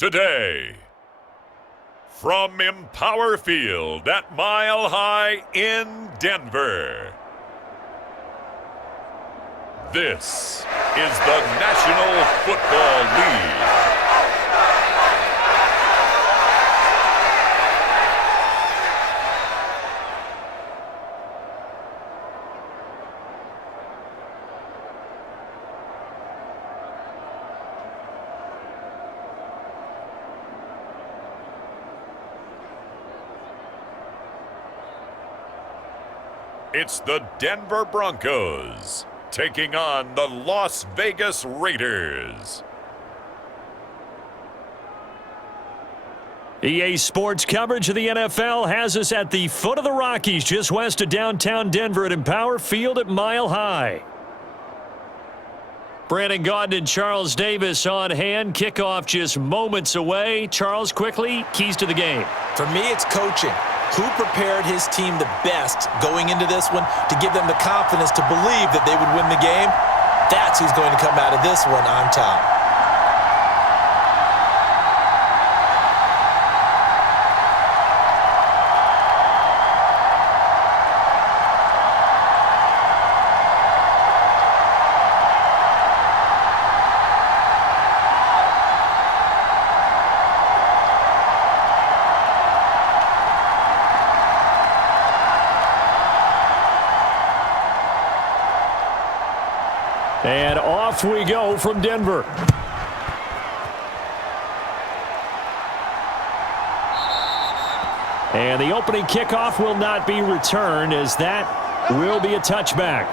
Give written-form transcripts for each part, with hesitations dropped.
today. From Empower Field at Mile High in Denver, this is the National Football League. It's the Denver Broncos taking on the Las Vegas Raiders. EA Sports coverage of the NFL has us at the foot of the Rockies, just west of downtown Denver at Empower Field at Mile High. Brandon Gaudin and Charles Davis on hand. Kickoff just moments away. Charles, quickly, keys to the game. For me, it's coaching. Who prepared his team the best going into this one to give them the confidence to believe that they would win the game? That's who's going to come out of this one on top. And off we go from Denver. And the opening kickoff will not be returned, as that will be a touchback.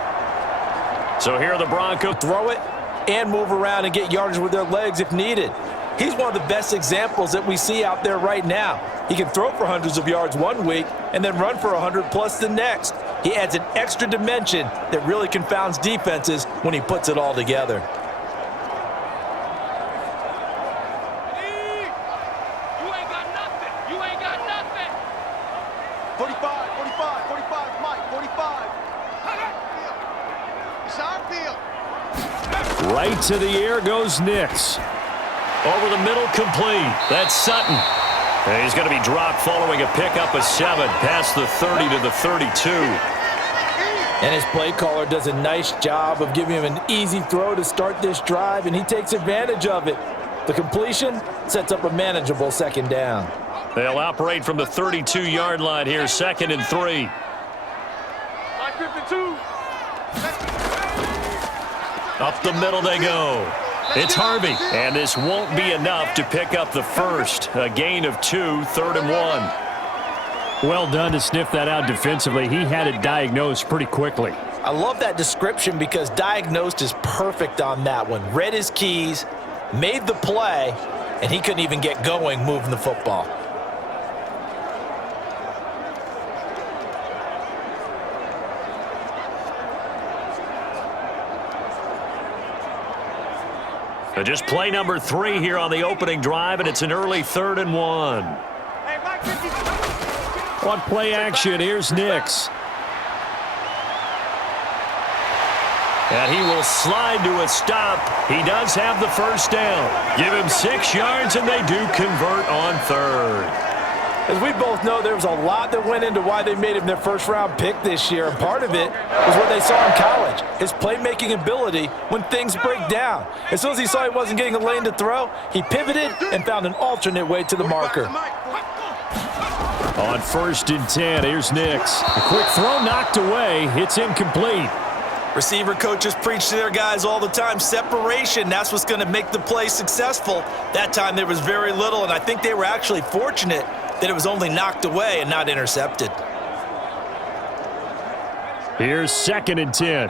So here are the Broncos. Throw it and move around and get yardage with their legs if needed. He's one of the best examples that we see out there right now. He can throw for hundreds of yards one week and then run for 100 plus the next. He adds an extra dimension that really confounds defenses when he puts it all together. You ain't got nothing. You ain't got nothing. 45, 45, 45, Mike, 45. It's our field. Right to the air goes Nix. Over the middle, complete. That's Sutton. And he's going to be dropped following a pickup of 7 past the 30 to the 32. And his play caller does a nice job of giving him an easy throw to start this drive, and he takes advantage of it. The completion sets up a manageable second down. They'll operate from the 32-yard line here, 2nd and 3. Like 52. Up the middle they go. It's Harvey, and this won't be enough to pick up the first. A gain of 2, 3rd and 1. Well done to sniff that out defensively. He had it diagnosed pretty quickly. I love that description because diagnosed is perfect on that one. Read his keys, made the play, and he couldn't even get going moving the football. So just play number 3 here on the opening drive, and it's an early 3rd and 1. Hey, Mike 52. On play action, here's Nix. And he will slide to a stop. He does have the first down. Give him 6 yards, and they do convert on 3rd. As we both know, there was a lot that went into why they made him their first-round pick this year, and part of it was what they saw in college, his playmaking ability when things break down. As soon as he saw he wasn't getting a lane to throw, he pivoted and found an alternate way to the marker. On 1st and 10, here's Nix. A quick throw knocked away. It's incomplete. Receiver coaches preach to their guys all the time. Separation, that's what's going to make the play successful. That time there was very little, and I think they were actually fortunate that it was only knocked away and not intercepted. Here's 2nd and 10.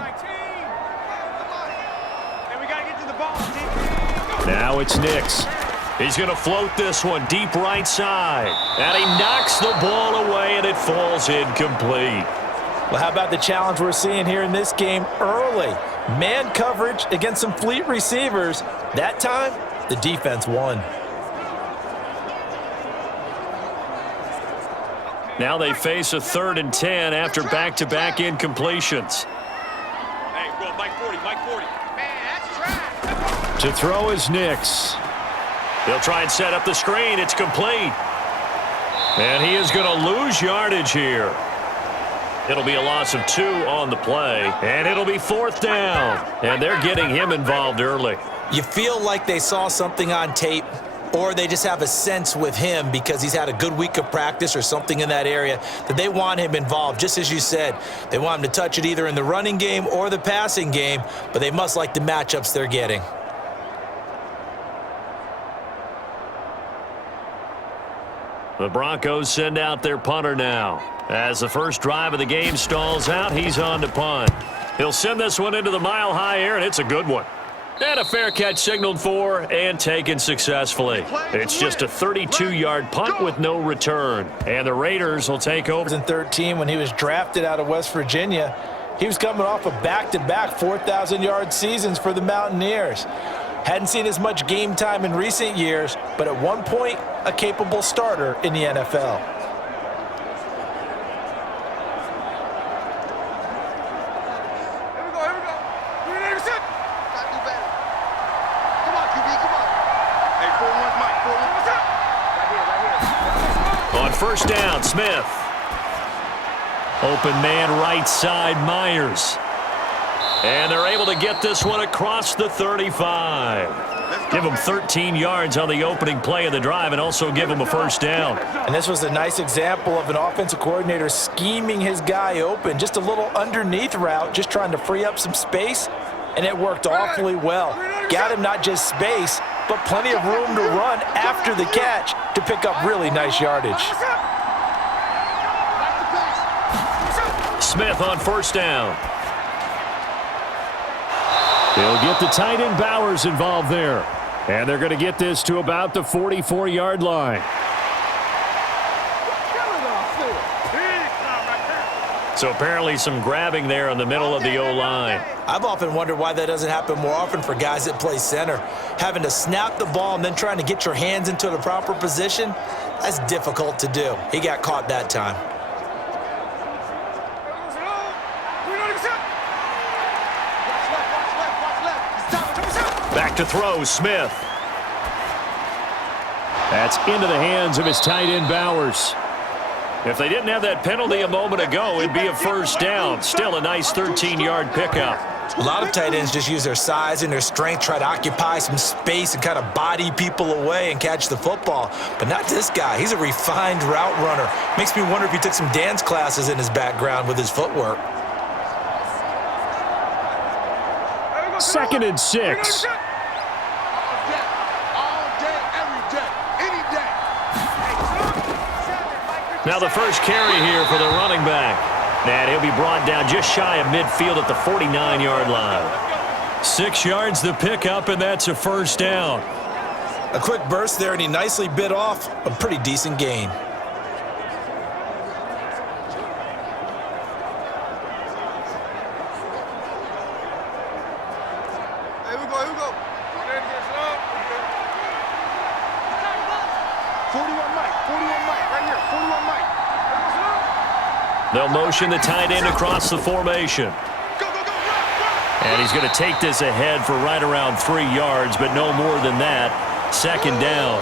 Now it's Nix. He's going to float this one deep right side. And he knocks the ball away, and it falls incomplete. Well, how about the challenge we're seeing here in this game early? Man coverage against some fleet receivers. That time, the defense won. Now they face a 3rd and 10 after back-to-back incompletions. Hey, bro, Mike 40, Mike 40. Man, that's trash. To throw is Nix. He'll try and set up the screen. It's complete. And he is going to lose yardage here. It'll be a loss of 2 on the play, and it'll be 4th down. And they're getting him involved early. You feel like they saw something on tape, or they just have a sense with him because he's had a good week of practice or something in that area that they want him involved. Just as you said, they want him to touch it either in the running game or the passing game, but they must like the matchups they're getting. The Broncos send out their punter now. As the first drive of the game stalls out, he's on to punt. He'll send this one into the mile-high air, and it's a good one. And a fair catch signaled for and taken successfully. It's just a 32-yard punt with no return. And the Raiders will take over. In 2013, when he was drafted out of West Virginia, he was coming off of back-to-back 4,000-yard seasons for the Mountaineers. Hadn't seen as much game time in recent years, but at one point, a capable starter in the NFL. First down, Smith. Open man right side, Myers. And they're able to get this one across the 35. Give them 13 yards on the opening play of the drive and also give them a first down. And this was a nice example of an offensive coordinator scheming his guy open. Just a little underneath route, just trying to free up some space, and it worked awfully well. Got him not just space, but plenty of room to run after the catch to pick up really nice yardage. Smith on first down. He'll get the tight end Bowers involved there. And they're going to get this to about the 44-yard line. So apparently some grabbing there in the middle of the O-line. I've often wondered why that doesn't happen more often for guys that play center. Having to snap the ball and then trying to get your hands into the proper position, that's difficult to do. He got caught that time. Back to throw, Smith. That's into the hands of his tight end, Bowers. If they didn't have that penalty a moment ago, it'd be a first down. Still a nice 13-yard pickup. A lot of tight ends just use their size and their strength, try to occupy some space and kind of body people away and catch the football. But not this guy. He's a refined route runner. Makes me wonder if he took some dance classes in his background with his footwork. 2nd and 6. Now the first carry here for the running back. And he'll be brought down just shy of midfield at the 49-yard line. 6 yards the pickup, and that's a first down. A quick burst there, and he nicely bit off a pretty decent gain. Here we go. 41 Mike, right here, 41 Mike. They'll motion the tight end across the formation. And he's going to take this ahead for right around 3 yards, but no more than that. 2nd down.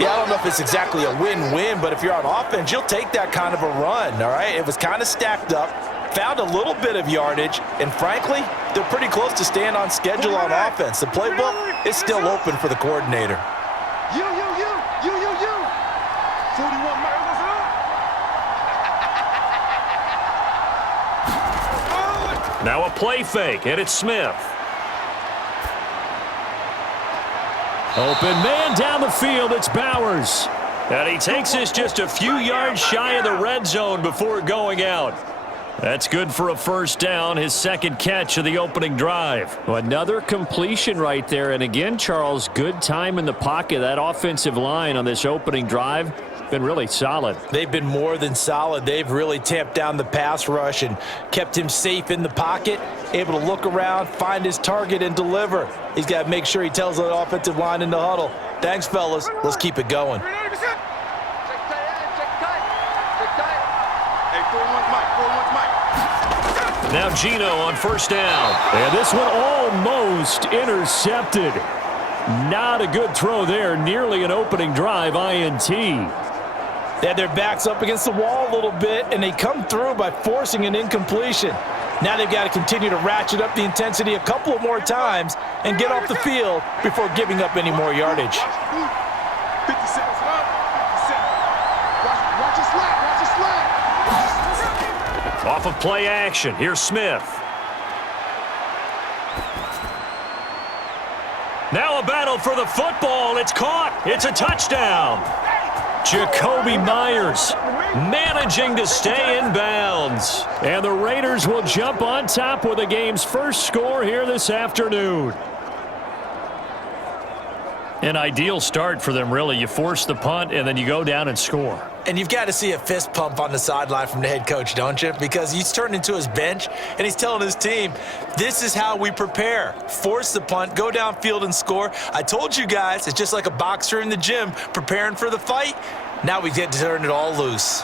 Yeah, I don't know if it's exactly a win-win, but if you're on offense, you'll take that kind of a run, all right? It was kind of stacked up, found a little bit of yardage, and frankly, they're pretty close to staying on schedule on offense. The playbook is still open for the coordinator. You. 41 Mike. Now a play fake, and it's Smith. Open man down the field, it's Bowers. And he takes this just a few yards shy of the red zone before going out. That's good for a first down, his 2nd catch of the opening drive. Another completion right there. And again, Charles, good time in the pocket. That offensive line on this opening drive been really solid. They've been more than solid. They've really tamped down the pass rush and kept him safe in the pocket, able to look around, find his target, and deliver. He's got to make sure he tells the offensive line in the huddle, thanks, fellas. Let's keep it going. Now Gino on first down. And this one almost intercepted. Not a good throw there. Nearly an opening drive INT. They had their backs up against the wall a little bit, and they come through by forcing an incompletion. Now they've got to continue to ratchet up the intensity a couple of more times and get off the field before giving up any more yardage. 50 seconds left. 50 seconds. Watch it slide. Watch it slide. Off of play action, here's Smith. Now a battle for the football. It's caught. It's a touchdown. Jacoby Myers managing to stay in bounds. And the Raiders will jump on top with the game's first score here this afternoon. An ideal start for them, really. You force the punt, and then you go down and score. And you've got to see a fist pump on the sideline from the head coach, don't you? Because he's turned into his bench, and he's telling his team, this is how we prepare. Force the punt, go downfield and score. I told you guys, it's just like a boxer in the gym preparing for the fight. Now we get to turn it all loose.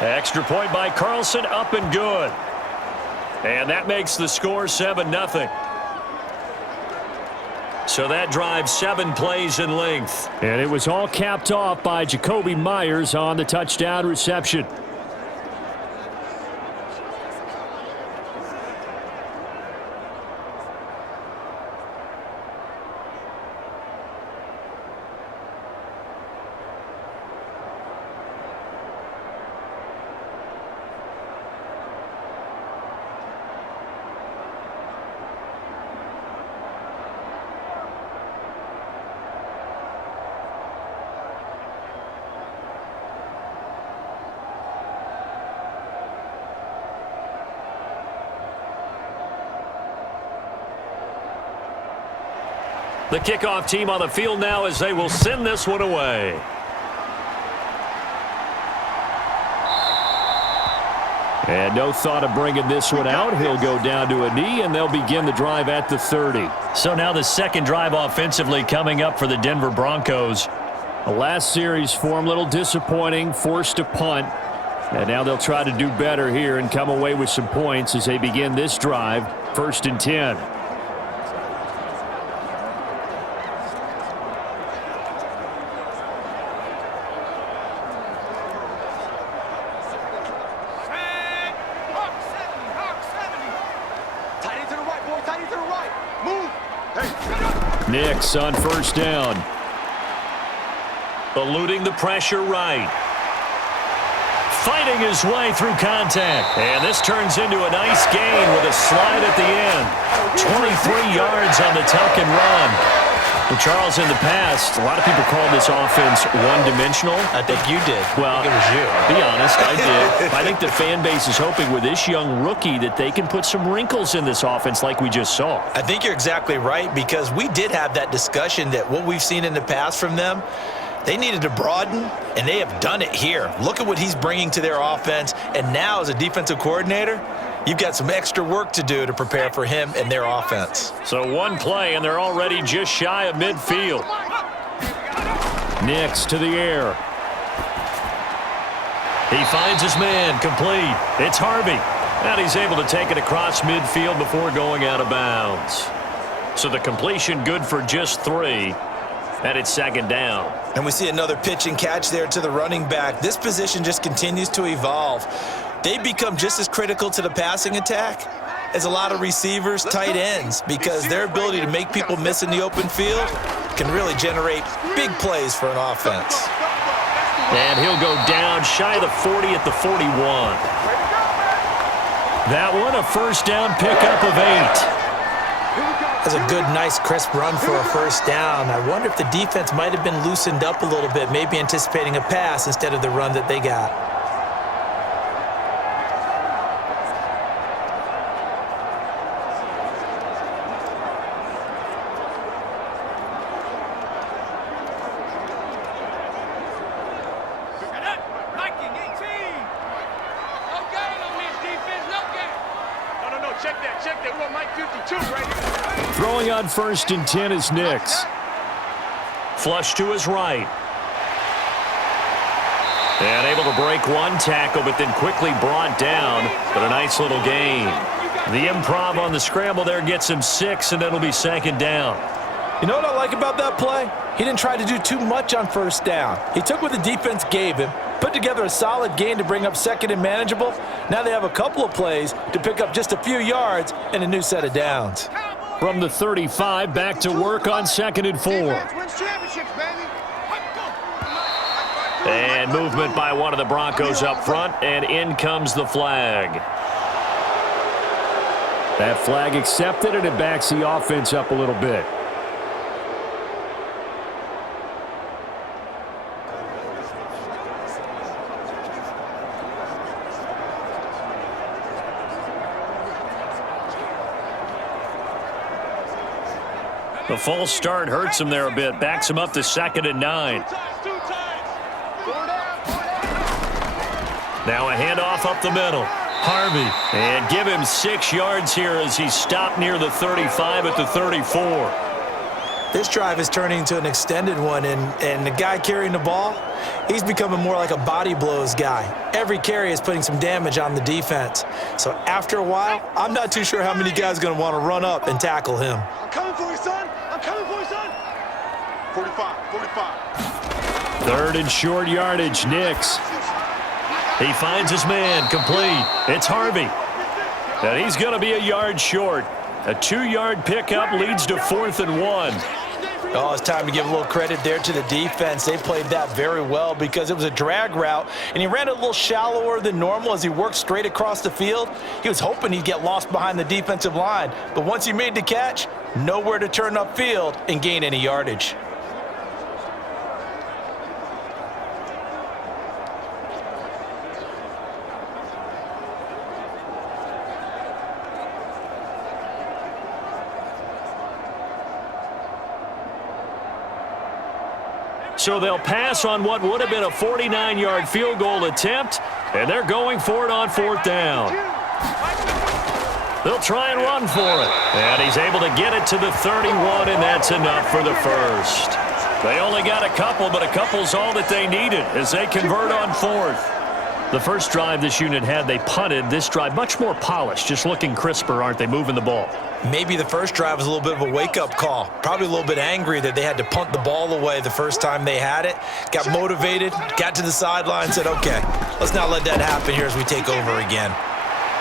Extra point by Carlson, up and good. And that makes the score 7-0. So that drives 7 plays in length. And it was all capped off by Jacoby Myers on the touchdown reception. The kickoff team on the field now as they will send this one away. And no thought of bringing this one out. He'll go down to a knee, and they'll begin the drive at the 30. So now the second drive offensively coming up for the Denver Broncos. The last series for him, a little disappointing, forced a punt. And now they'll try to do better here and come away with some points as they begin this drive, 1st and 10. Nix on 1st down. Eluding the pressure right. Fighting his way through contact. And this turns into a nice gain with a slide at the end. 23 yards on the tuck and run. Well, Charles, in the past, a lot of people call this offense one-dimensional. I think you did. Well, I think it was you. Be honest, I did. I think the fan base is hoping with this young rookie that they can put some wrinkles in this offense like we just saw. I think you're exactly right, because we did have that discussion that what we've seen in the past from them, they needed to broaden, and they have done it here. Look at what he's bringing to their offense, and now as a defensive coordinator, you've got some extra work to do to prepare for him and their offense. So one play, and they're already just shy of midfield. Nix to the air. He finds his man, complete. It's Harvey. And he's able to take it across midfield before going out of bounds. So the completion good for just 3. And it's 2nd down. And we see another pitch and catch there to the running back. This position just continues to evolve. They become just as critical to the passing attack as a lot of receivers, tight ends, because their ability to make people miss in the open field can really generate big plays for an offense. And he'll go down shy of the 40 at the 41. That one a 1st down pickup of 8. That's a good, nice, crisp run for a 1st down. I wonder if the defense might have been loosened up a little bit, maybe anticipating a pass instead of the run that they got. Throwing on 1st and 10 is Nix. Flush to his right. And able to break one tackle, but then quickly brought down. But a nice little gain. The improv on the scramble there gets him 6, and it'll be second down. You know what I like about that play? He didn't try to do too much on first down. He took what the defense gave him, put together a solid gain to bring up second and manageable. Now they have a couple of plays to pick up just a few yards and a new set of downs. From the 35, back to work on 2nd and 4. And movement by one of the Broncos up front, and in comes the flag. That flag accepted, and it backs the offense up a little bit. The false start hurts him there a bit. Backs him up to 2nd and 9. Now a handoff up the middle. Harvey. And give him 6 yards here as he stopped near the 35 at the 34. This drive is turning into an extended one, and the guy carrying the ball, he's becoming more like a body blows guy. Every carry is putting some damage on the defense. So after a while, I'm not too sure how many guys are going to want to run up and tackle him. I'm coming for you, son. I'm coming for you, son. 45. 3rd and short yardage. Nix. He finds his man. Complete. It's Harvey. And he's going to be a yard short. A 2-yard pickup leads to 4th and 1. Oh, it's time to give a little credit there to the defense. They played that very well because it was a drag route, and he ran a little shallower than normal as he worked straight across the field. He was hoping he'd get lost behind the defensive line, but once he made the catch, nowhere to turn upfield and gain any yardage. So they'll pass on what would have been a 49-yard field goal attempt, and they're going for it on 4th down. They'll try and run for it, and he's able to get it to the 31, and that's enough for the first. They only got a couple, but a couple's all that they needed as they convert on 4th. The first drive this unit had, they punted. This drive, much more polished, just looking crisper, aren't they, moving the ball? Maybe the first drive was a little bit of a wake-up call. Probably a little bit angry that they had to punt the ball away the first time they had it. Got motivated, got to the sideline, said, okay, let's not let that happen here as we take over again.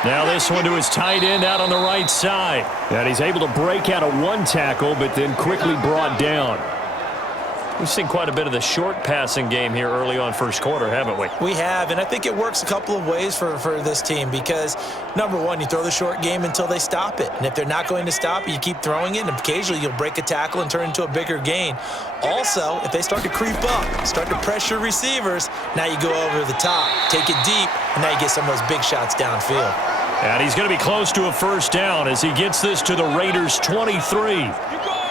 Now this one to his tight end out on the right side. And he's able to break out of one tackle, but then quickly brought down. We've seen quite a bit of the short passing game here early on first quarter, haven't we? We have, and I think it works a couple of ways for this team because, number one, you throw the short game until they stop it. And if they're not going to stop it, you keep throwing it, and occasionally you'll break a tackle and turn it into a bigger gain. Also, if they start to creep up, start to pressure receivers, now you go over the top, take it deep, and now you get some of those big shots downfield. And he's going to be close to a first down as he gets this to the Raiders' 23.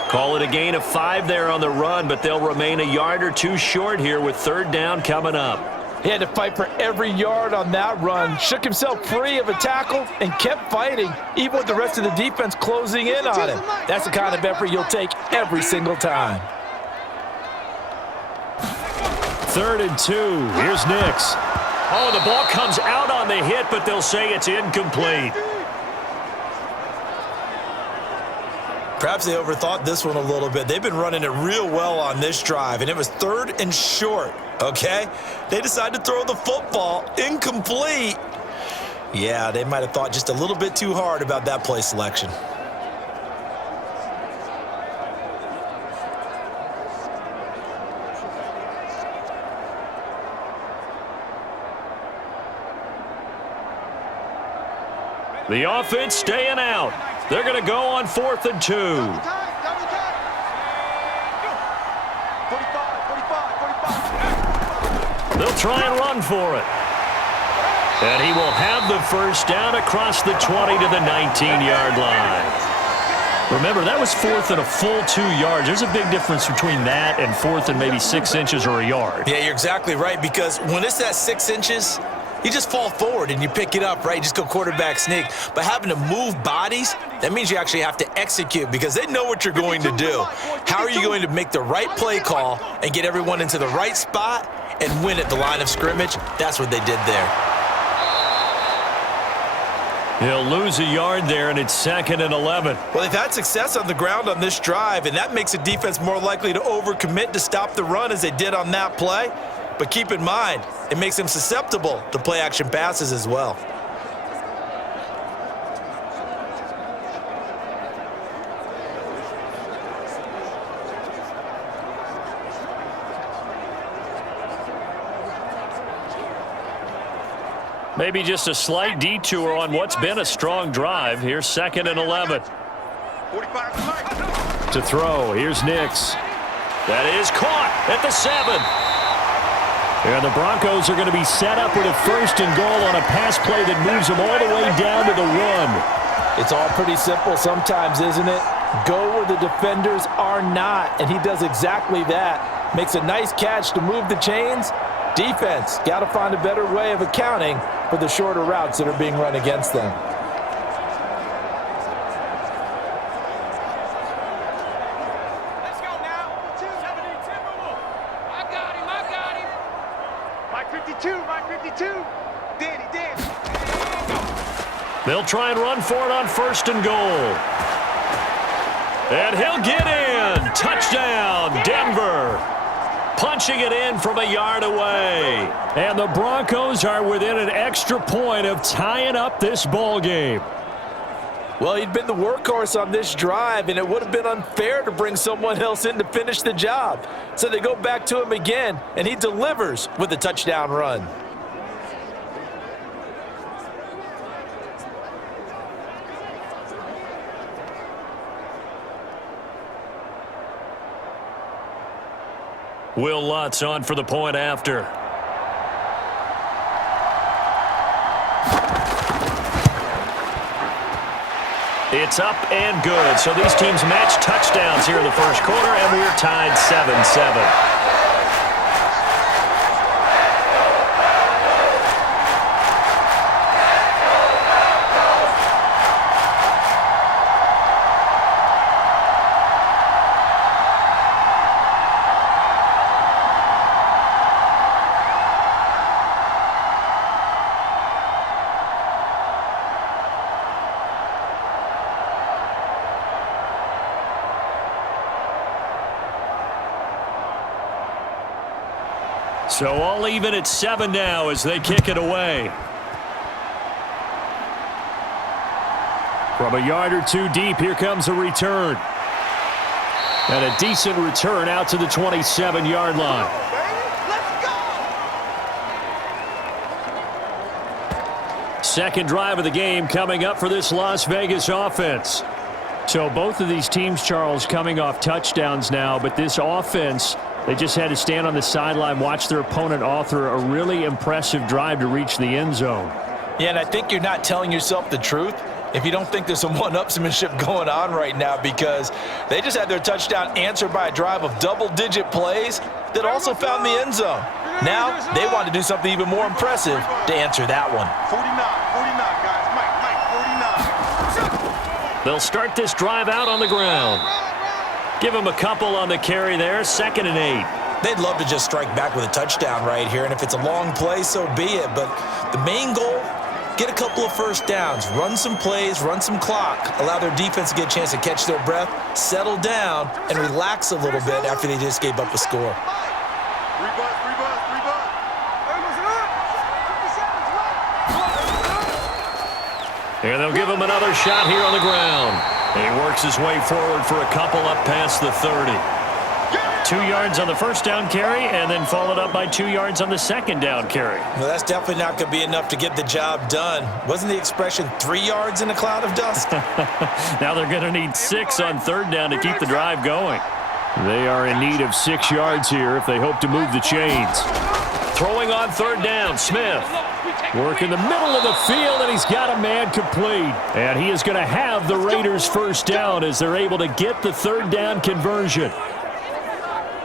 Call it a gain of 5 there on the run, but they'll remain a yard or 2 short here with 3rd down coming up. He had to fight for every yard on that run, shook himself free of a tackle, and kept fighting, even with the rest of the defense closing in on him. That's the kind of effort you'll take every single time. 3rd and 2. Here's Nix. Oh, the ball comes out on the hit, but they'll say it's incomplete. Perhaps they overthought this one a little bit. They've been running it real well on this drive, and it was 3rd and short, okay? They decided to throw the football incomplete. Yeah, they might have thought just a little bit too hard about that play selection. The offense staying out. They're going to go on 4th and 2. They'll try and run for it. And he will have the first down across the 20 to the 19-yard line. Remember, that was 4th and a full 2 yards. There's a big difference between that and 4th and maybe 6 inches or a yard. Yeah, you're exactly right, because when it's at 6 inches, you just fall forward and you pick it up, right? You just go quarterback sneak. But having to move bodies, that means you actually have to execute because they know what you're going to do. How are you going to make the right play call and get everyone into the right spot and win at the line of scrimmage? That's what they did there. He'll lose a yard there, and it's 2nd and 11. Well, they've had success on the ground on this drive, and that makes a defense more likely to overcommit to stop the run as they did on that play. But keep in mind, it makes them susceptible to play-action passes as well. Maybe just a slight detour on what's been a strong drive. Here's 2nd and 11. To throw, here's Nix. That is caught at the 7. And the Broncos are going to be set up with a 1st and goal on a pass play that moves them all the way down to the 1. It's all pretty simple sometimes, isn't it? Go where the defenders are not, and he does exactly that. Makes a nice catch to move the chains. Defense, got to find a better way of accounting for the shorter routes that are being run against them. Let's go now. 272. I got him. Mike 52, Mike 52. Danny. They'll try and run for it on 1st and goal. And he'll get in. Touchdown, Denver. Punching it in from a yard away. And the Broncos are within an extra point of tying up this ball game. Well, he'd been the workhorse on this drive, and it would have been unfair to bring someone else in to finish the job. So they go back to him again, and he delivers with a touchdown run. Will Lutz on for the point after. It's up and good. So these teams match touchdowns here in the first quarter, and we're tied 7-7. So all even at 7 now as they kick it away. From a yard or two deep, here comes a return. And a decent return out to the 27-yard line. Second drive of the game coming up for this Las Vegas offense. So both of these teams, Charles, coming off touchdowns now, but this offense, they just had to stand on the sideline, watch their opponent author a really impressive drive to reach the end zone. Yeah, and I think you're not telling yourself the truth if you don't think there's some one-upsmanship going on right now, because they just had their touchdown answered by a drive of double-digit plays that also found the end zone. Now they want to do something even more impressive to answer that one. 49, guys. Mike, 49. They'll start this drive out on the ground. Give them a couple on the carry there, 2nd and 8. They'd love to just strike back with a touchdown right here, and if it's a long play, so be it. But the main goal, get a couple of first downs, run some plays, run some clock, allow their defense to get a chance to catch their breath, settle down, and relax a little bit after they just gave up a score. And they'll give him another shot here on the ground. And he works his way forward for a couple up past the 30. 2 yards on the first down carry, and then followed up by 2 yards on the second down carry. Well, that's definitely not going to be enough to get the job done. Wasn't the expression 3 yards in a cloud of dust? Now they're going to need 6 on 3rd down to keep the drive going. They are in need of 6 yards here if they hope to move the chains. Throwing on 3rd down, Smith. Work in the middle of the field, and he's got a man complete. And he is going to have the Raiders' first down as they're able to get the 3rd down conversion.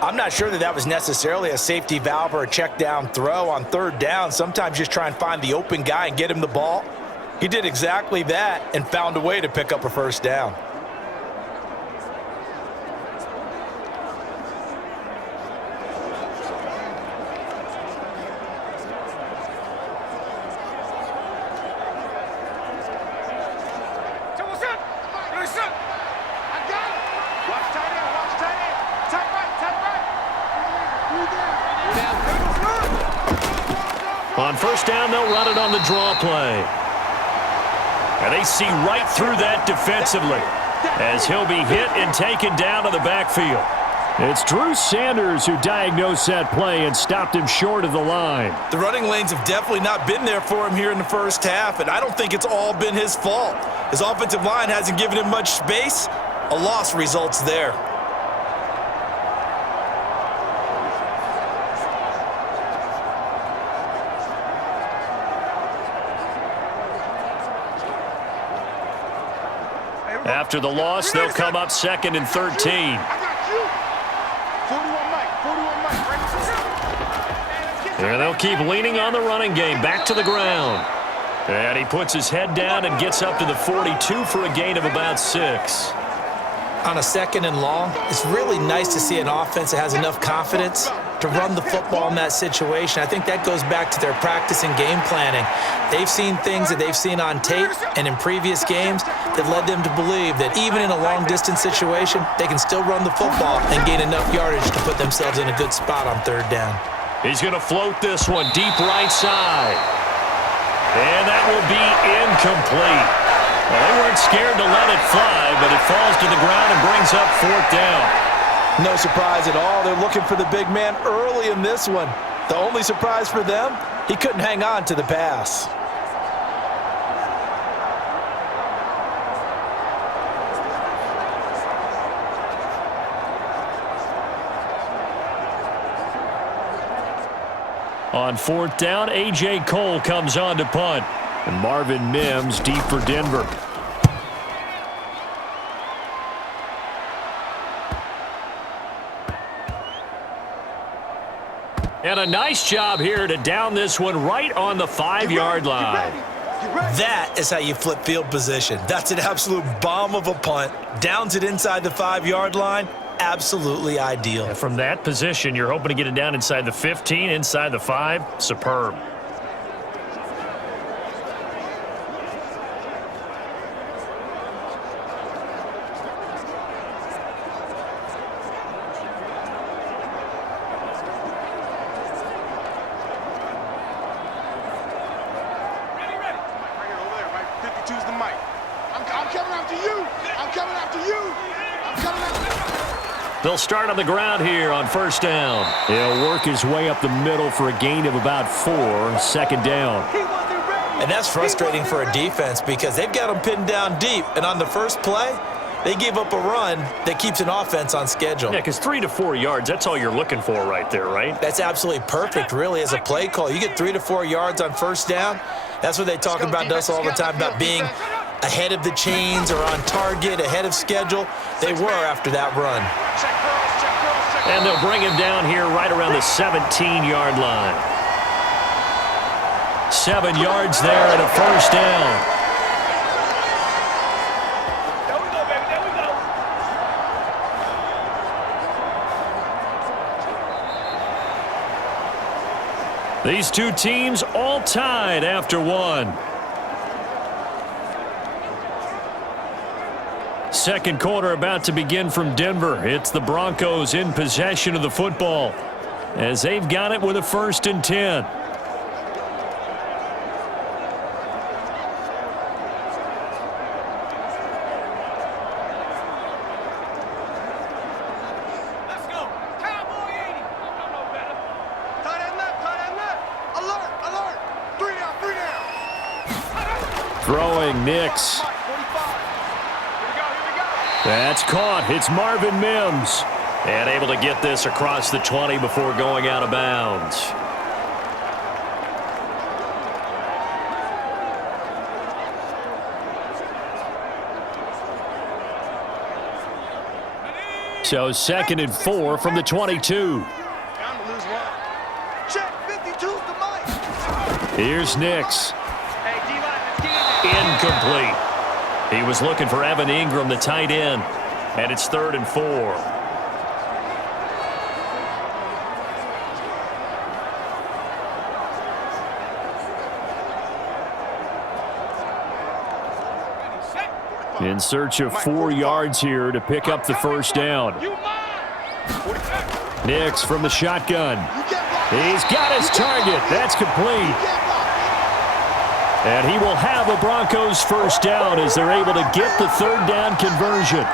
I'm not sure that was necessarily a safety valve or a check down throw on 3rd down. Sometimes just try and find the open guy and get him the ball. He did exactly that and found a way to pick up a first down. On first down, they'll run it on the draw play. And they see right through that defensively as he'll be hit and taken down to the backfield. It's Drew Sanders who diagnosed that play and stopped him short of the line. The running lanes have definitely not been there for him here in the first half, and I don't think it's all been his fault. His offensive line hasn't given him much space. A loss results there. After the loss, they'll come up 2nd and 13. And they'll keep leaning on the running game. Back to the ground. And he puts his head down and gets up to the 42 for a gain of about 6. On a 2nd and long, it's really nice to see an offense that has enough confidence to run the football in that situation. I think that goes back to their practice and game planning. They've seen things that they've seen on tape and in previous games that led them to believe that even in a long-distance situation, they can still run the football and gain enough yardage to put themselves in a good spot on 3rd down. He's going to float this one deep right side. And that will be incomplete. Well, they weren't scared to let it fly, but it falls to the ground and brings up 4th down. No surprise at all. They're looking for the big man early in this one. The only surprise for them, he couldn't hang on to the pass. On 4th down, A.J. Cole comes on to punt. And Marvin Mims deep for Denver. And a nice job here to down this one right on the 5-yard line. That is how you flip field position. That's an absolute bomb of a punt. Downs it inside the 5-yard line. Absolutely ideal. And from that position, you're hoping to get it down inside the 15, inside the 5. Superb. They'll start on the ground here on 1st down. He'll work his way up the middle for a gain of about 4, 2nd down. And that's frustrating for a defense because they've got them pinned down deep. And on the first play, they gave up a run that keeps an offense on schedule. Yeah, because 3 to 4 yards, that's all you're looking for right there, right? That's absolutely perfect, really, as a play call. You get 3 to 4 yards on 1st down. That's what they talk about us all the time, about being ahead of the chains or on target, ahead of schedule. They were after that run. And they'll bring him down here right around the 17-yard line. 7 yards there and a 1st down. These two teams all tied after 1. Second quarter about to begin from Denver. It's the Broncos in possession of the football as they've got it with a 1st and 10. Let's go. Cowboy 80. Don't know better. Tight end left, tight end left. Alert, alert. 3 down, 3 down. Throwing Nix. That's caught. It's Marvin Mims. And able to get this across the 20 before going out of bounds. So 2nd and 4 from the 22. Here's Nix. Incomplete. He was looking for Evan Ingram, the tight end. And it's 3rd and 4. In search of 4 yards here to pick up the 1st down. Nix from the shotgun. He's got his target. That's complete. And he will have a Broncos first down as they're able to get the third down conversion.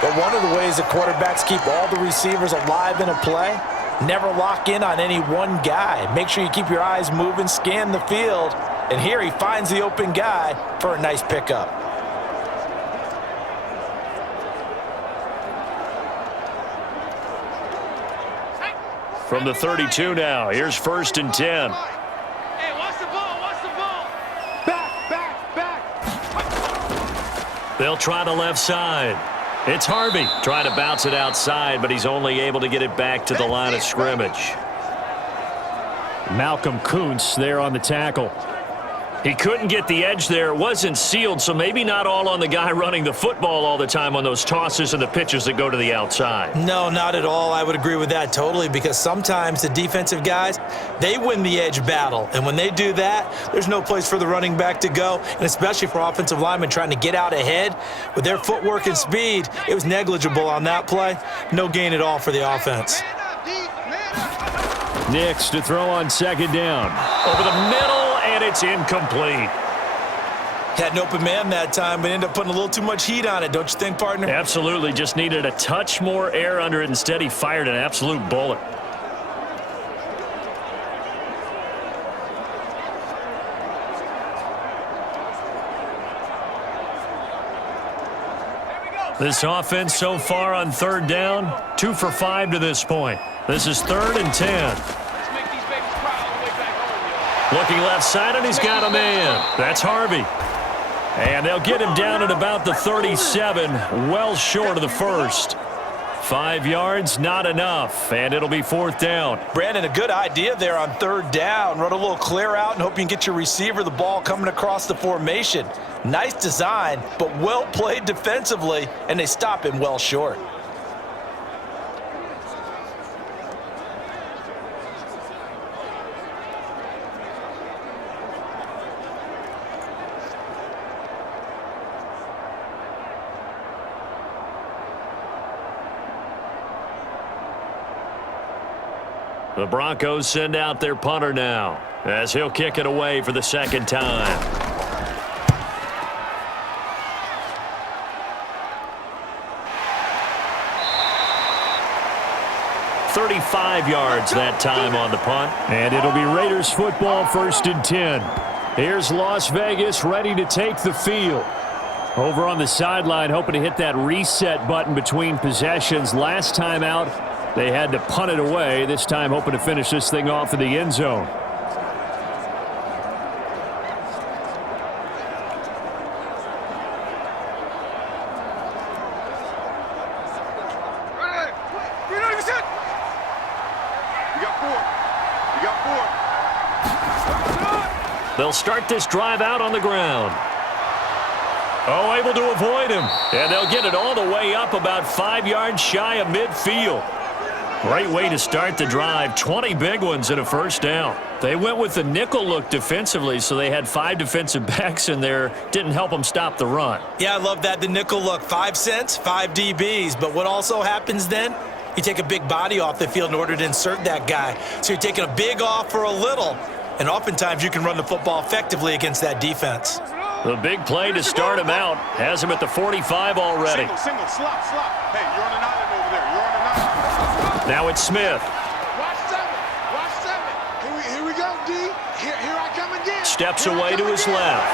But one of the ways that quarterbacks keep all the receivers alive in a play, never lock in on any one guy. Make sure you keep your eyes moving, scan the field. And here he finds the open guy for a nice pickup. From the 32 now, here's 1st and 10. Hey, watch the ball, watch the ball. Back. They'll try the left side. It's Harvey trying to bounce it outside, but he's only able to get it back to the line of scrimmage. Malcolm Kuntz there on the tackle. He couldn't get the edge there. It wasn't sealed, so maybe not all on the guy running the football all the time on those tosses and the pitches that go to the outside. No, not at all. I would agree with that totally, because sometimes the defensive guys, they win the edge battle. And when they do that, there's no place for the running back to go, and especially for offensive linemen trying to get out ahead. With their footwork and speed, it was negligible on that play. No gain at all for the offense. Nix to throw on 2nd down. Over the middle, and it's incomplete. Had an open man that time, but ended up putting a little too much heat on it, don't you think, partner? Absolutely. Just needed a touch more air under it. Instead, he fired an absolute bullet. This offense so far on 3rd down, 2 for 5 to this point. This is 3rd and 10. Let's make these babies cry all the way back home, yo. Looking left side, and he's got a man. That's Harvey. And they'll get him down at about the 37, well short of the first. 5 yards, not enough, and it'll be 4th down. Brandon, a good idea there on 3rd down. Run a little clear out and hope you can get your receiver the ball coming across the formation. Nice design, but well played defensively, and they stop him well short. The Broncos send out their punter now, as he'll kick it away for the 2nd time. "35 yards that time on the punt. And it'll be Raiders football, 1st and 10. Here's Las Vegas ready to take the field. Over on the sideline, hoping to hit that reset button between possessions. Last time out, they had to punt it away. This time hoping to finish this thing off in the end zone. They'll start this drive out on the ground. Oh, able to avoid him. And they'll get it all the way up about 5 yards shy of midfield. Great way to start the drive. 20 big ones and a first down. They went with the nickel look defensively, so they had 5 defensive backs in there. Didn't help them stop the run. Yeah, I love that, the nickel look. 5 cents, 5 DBs. But what also happens then? You take a big body off the field in order to insert that guy. So you're taking a big off for a little. And oftentimes you can run the football effectively against that defense. The big play to start him out has him at the 45 already. Single, slop. Hey, you're on an island over there. You're on an island. Now it's Smith. Watch 7. Here we go, D. Here I come again. Steps away to his left.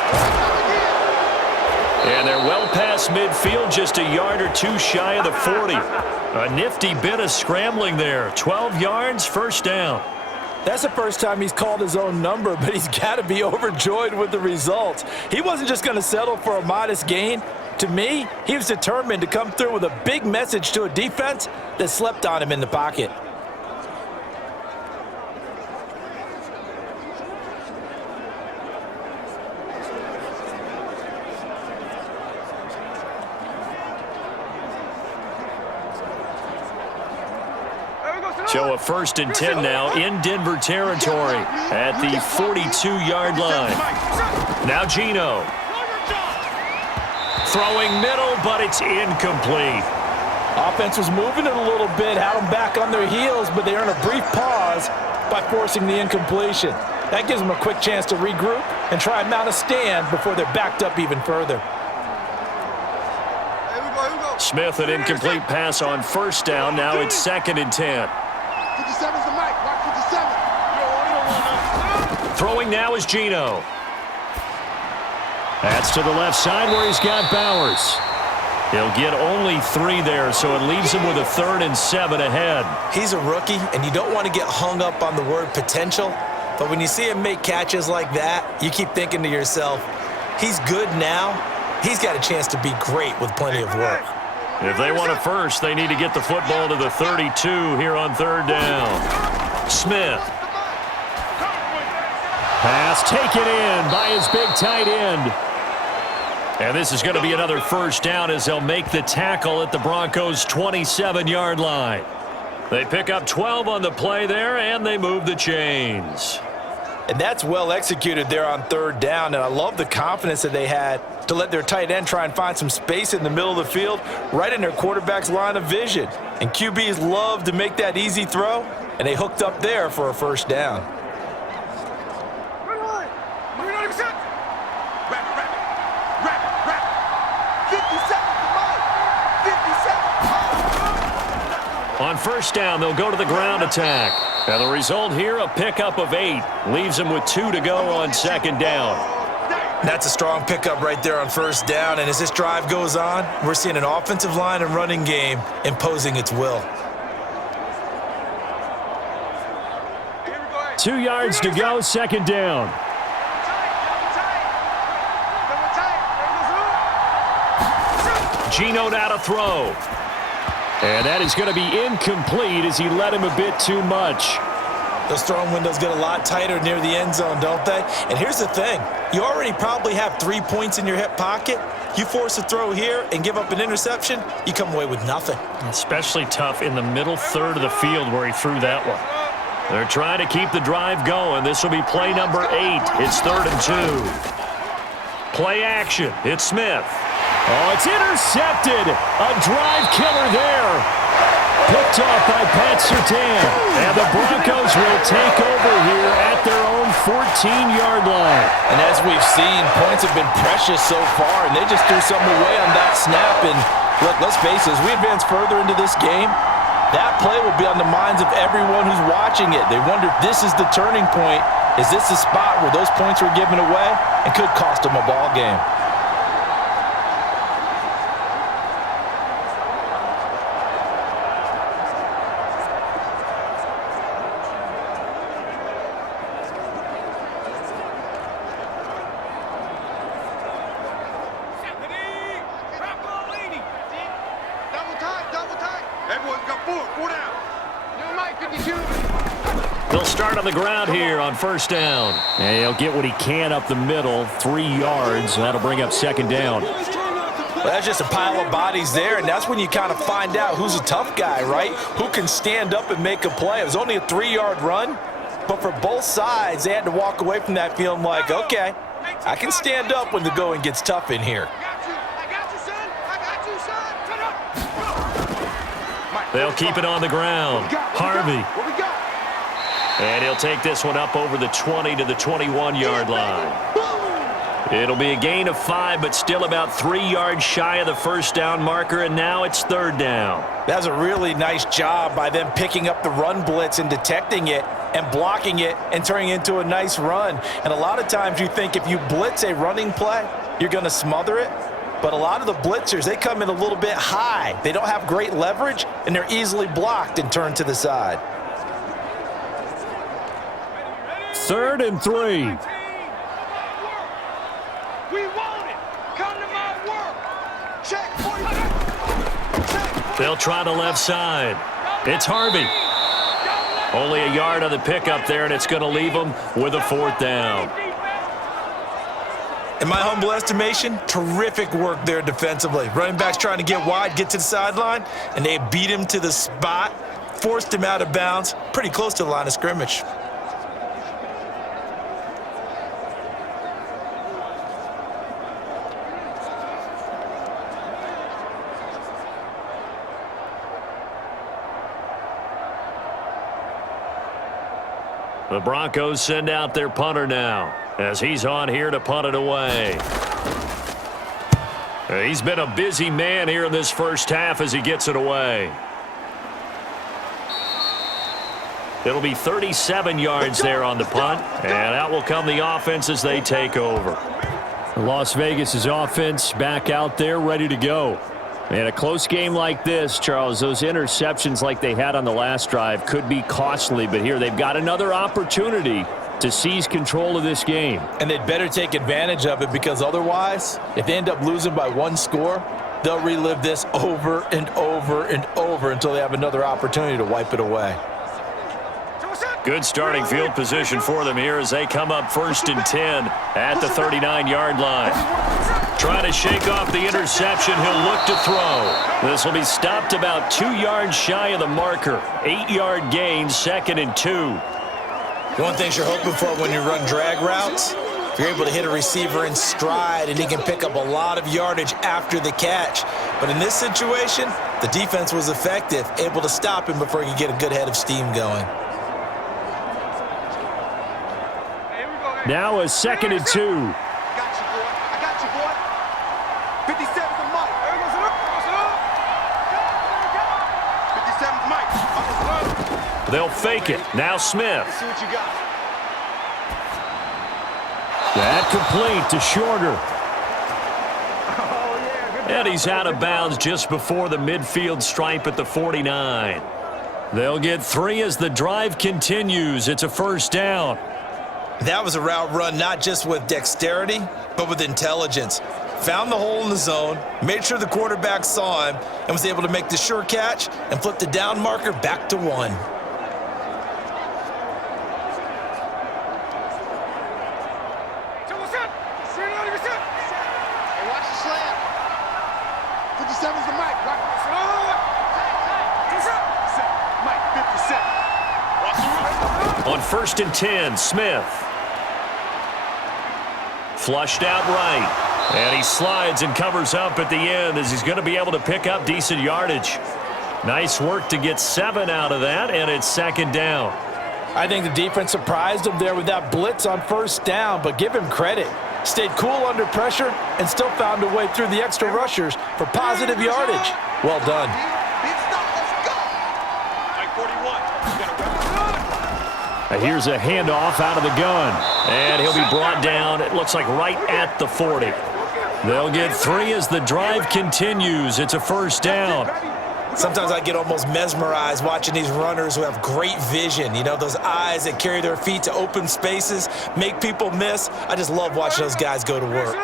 And they're well past midfield, just a yard or two shy of the 40. A nifty bit of scrambling there. 12 yards, first down. That's the first time he's called his own number, but he's got to be overjoyed with the results. He wasn't just going to settle for a modest gain. To me, he was determined to come through with a big message to a defense that slept on him in the pocket. So a 1st and 10 now in Denver territory at the 42-yard line. Now Geno. Throwing middle, but it's incomplete. Offense was moving it a little bit, had them back on their heels, but they earned a brief pause by forcing the incompletion. That gives them a quick chance to regroup and try and mount a stand before they're backed up even further. Smith, an incomplete pass on first down. Now it's 2nd and 10. 57's the mic. Watch 57. Throwing now is Geno. That's to the left side where he's got Bowers. He'll get only 3 there, so it leaves him with a 3rd and 7 ahead. He's a rookie, and you don't want to get hung up on the word potential, but when you see him make catches like that, you keep thinking to yourself, he's good now. He's got a chance to be great with plenty of work. If they want a first, they need to get the football to the 32 here on 3rd down. Smith. Pass taken in by his big tight end. And this is going to be another first down as they'll make the tackle at the Broncos' 27-yard line. They pick up 12 on the play there, and they move the chains. And that's well executed there on 3rd down, and I love the confidence that they had to let their tight end try and find some space in the middle of the field, right in their quarterback's line of vision. And QBs love to make that easy throw, and they hooked up there for a first down. On first down, they'll go to the ground attack. And the result here, a pickup of 8. Leaves them with 2 to go on 2nd down. That's a strong pickup right there on first down, and as this drive goes on, we're seeing an offensive line and running game imposing its will. 2 yards to go, 2nd down. Geno now to throw. And that is going to be incomplete as he let him a bit too much. Those throwing windows get a lot tighter near the end zone, don't they? And here's the thing. You already probably have 3 points in your hip pocket. You force a throw here and give up an interception, you come away with nothing. Especially tough in the middle third of the field where he threw that one. They're trying to keep the drive going. This will be play number 8. It's 3rd and 2. Play action. It's Smith. Oh, it's intercepted. A drive killer there. Picked off by Pat Surtain. And the Broncos will take over here at their own 14-yard line. And as we've seen, points have been precious so far, and they just threw something away on that snap. And look, let's face it, as we advance further into this game, that play will be on the minds of everyone who's watching it. They wonder if this is the turning point. Is this the spot where those points were given away and could cost them a ball game? They'll start on the ground here on first down. And he'll get what he can up the middle, 3 yards. That'll bring up 2nd down. Well, that's just a pile of bodies there, and that's when you kind of find out who's a tough guy, right? Who can stand up and make a play. It was only a 3-yard run, but for both sides, they had to walk away from that feeling like, okay, I can stand up when the going gets tough in here. They'll keep it on the ground. Harvey. And he'll take this one up over the 20 to the 21-yard line. It'll be a gain of 5, but still about 3 yards shy of the first down marker, and now it's 3rd down. That was a really nice job by them picking up the run blitz and detecting it and blocking it and turning it into a nice run. And a lot of times you think if you blitz a running play, you're going to smother it. But a lot of the blitzers, they come in a little bit high. They don't have great leverage, and they're easily blocked and turned to the side. 3rd and 3. We want it. Come to my work. Check for you. They'll try the left side. It's Harvey. Only a yard on the pickup there, and it's going to leave them with a 4th down. In my humble estimation, terrific work there defensively. Running backs trying to get wide, get to the sideline, and they beat him to the spot, forced him out of bounds, pretty close to the line of scrimmage. The Broncos send out their punter now as he's on here to punt it away. He's been a busy man here in this first half as he gets it away. It'll be 37 yards there on the punt, and out will come the offense as they take over. Las Vegas' offense back out there ready to go. And a close game like this, Charles, those interceptions like they had on the last drive could be costly, but here they've got another opportunity to seize control of this game. And they'd better take advantage of it, because otherwise, if they end up losing by one score, they'll relive this over and over and over until they have another opportunity to wipe it away. Good starting field position for them here as they come up 1st and 10 at the 39-yard line. Trying to shake off the interception, he'll look to throw. This will be stopped about 2 yards shy of the marker. 8-yard gain, 2nd and 2. One of the things you're hoping for when you run drag routes, if you're able to hit a receiver in stride and he can pick up a lot of yardage after the catch. But in this situation, the defense was effective, able to stop him before he could get a good head of steam going. Now a 2nd and 2. I got you, boy. I got you, boy. 57's the Mike. 57's Mike. They'll fake it. Now Smith. Let's see what you got. That complete to Shorter. And he's out of bounds just before the midfield stripe at the 49. They'll get 3 as the drive continues. It's a 1st down. That was a route run not just with dexterity, but with intelligence. Found the hole in the zone, made sure the quarterback saw him, and was able to make the sure catch and flip the down marker back to 1. Hey, watch the slam. 57's the Mike. Mike, 57. Watch the run. On 1st and 10, Smith. Flushed out right. And he slides and covers up at the end as he's going to be able to pick up decent yardage. Nice work to get 7 out of that, and it's 2nd down. I think the defense surprised him there with that blitz on 1st down, but give him credit. Stayed cool under pressure and still found a way through the extra rushers for positive yardage. Well done. Big stop. Let's go. Mike 41. Here's a handoff out of the gun. And he'll be brought down, it looks like right at the 40. They'll get 3 as the drive continues. It's a 1st down. Sometimes I get almost mesmerized watching these runners who have great vision. You know, those eyes that carry their feet to open spaces, make people miss. I just love watching those guys go to work.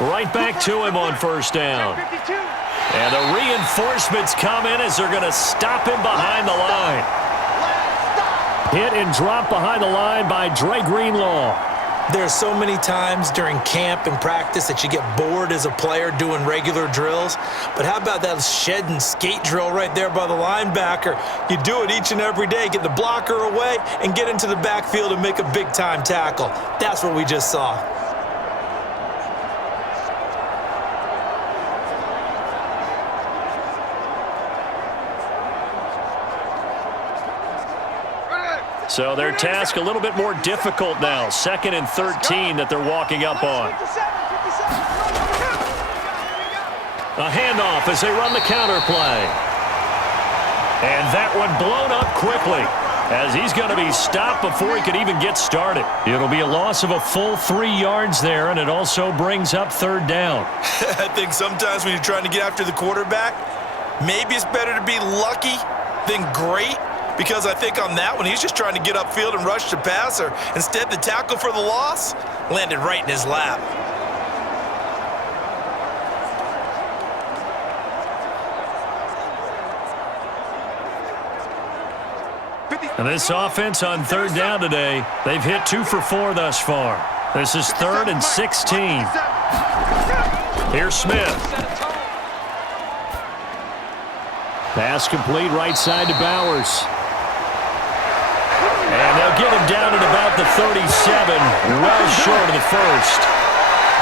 Right back to him on 1st down. And the reinforcements come in as they're going to stop him behind the line. Hit and drop behind the line by Dre Greenlaw. There are so many times during camp and practice that you get bored as a player doing regular drills. But how about that shed and skate drill right there by the linebacker? You do it each and every day. Get the blocker away and get into the backfield and make a big-time tackle. That's what we just saw. So their task a little bit more difficult now. 2nd and 13 that they're walking up on. A handoff as they run the counter play. And that one blown up quickly as he's going to be stopped before he could even get started. It'll be a loss of a full 3 yards there, and it also brings up 3rd down. I think sometimes when you're trying to get after the quarterback, maybe it's better to be lucky than great. Because I think on that one, he's just trying to get upfield and rush the passer. Instead, the tackle for the loss landed right in his lap. And this offense on 3rd down today, they've hit 2 for 4 thus far. This is 3rd and 16. Here's Smith. Pass complete right side to Bowers. And they'll get him down at about the 37, well short of the 1st.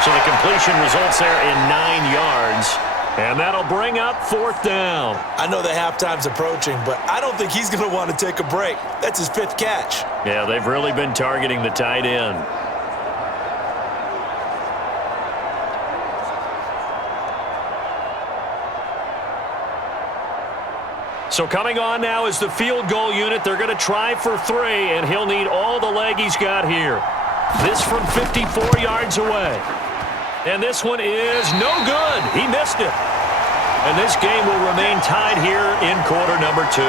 So the completion results there in 9 yards. And that'll bring up 4th down. I know that halftime's approaching, but I don't think he's going to want to take a break. That's his 5th catch. Yeah, they've really been targeting the tight end. So coming on now is the field goal unit. They're going to try for 3, and he'll need all the leg he's got here. This from 54 yards away. And this one is no good. He missed it. And this game will remain tied here in quarter number 2.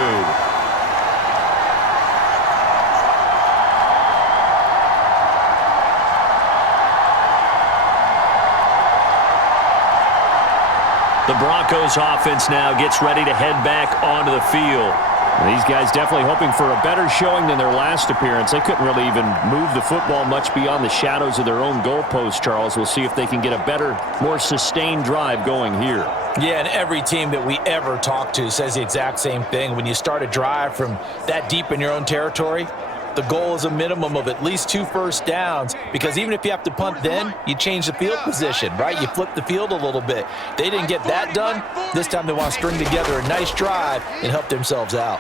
The Broncos offense now gets ready to head back onto the field. These guys definitely hoping for a better showing than their last appearance. They couldn't really even move the football much beyond the shadows of their own goalpost, Charles. We'll see if they can get a better, more sustained drive going here. Yeah, and every team that we ever talk to says the exact same thing. When you start a drive from that deep in your own territory, the goal is a minimum of at least 2 first downs, because even if you have to punt then, you change the field position, right? You flip the field a little bit. They didn't get that done. This time they want to string together a nice drive and help themselves out.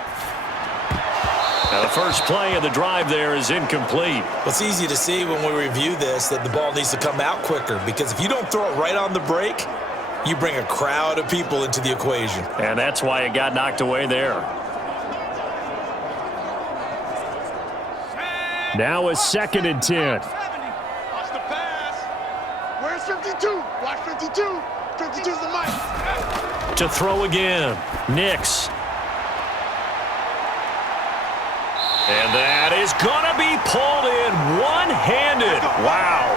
Now the first play of the drive there is incomplete. Well, it's easy to see when we review this that the ball needs to come out quicker, because if you don't throw it right on the break, you bring a crowd of people into the equation. And that's why it got knocked away there. Now a 2nd and 10. Watch the pass. Where's 52? Watch 52. 52's the mic. To throw again. Nix. And that is going to be pulled in one-handed. Wow.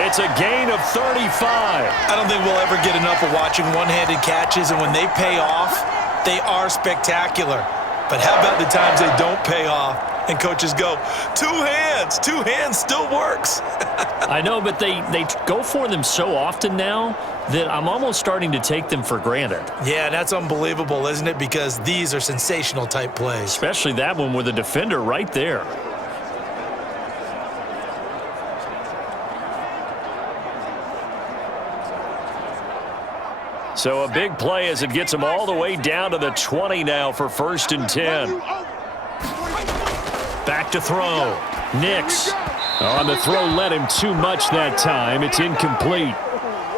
It's a gain of 35. I don't think we'll ever get enough of watching one-handed catches, and when they pay off, they are spectacular. But how about the times they don't pay off and coaches go, 2 hands, 2 hands still works. I know, but they go for them so often now that I'm almost starting to take them for granted. Yeah, that's unbelievable, isn't it? Because these are sensational type plays. Especially that one with a defender right there. So a big play as it gets them all the way down to the 20 now for 1st and 10. Back to throw. Nix. On the throw, led him too much that time. It's incomplete.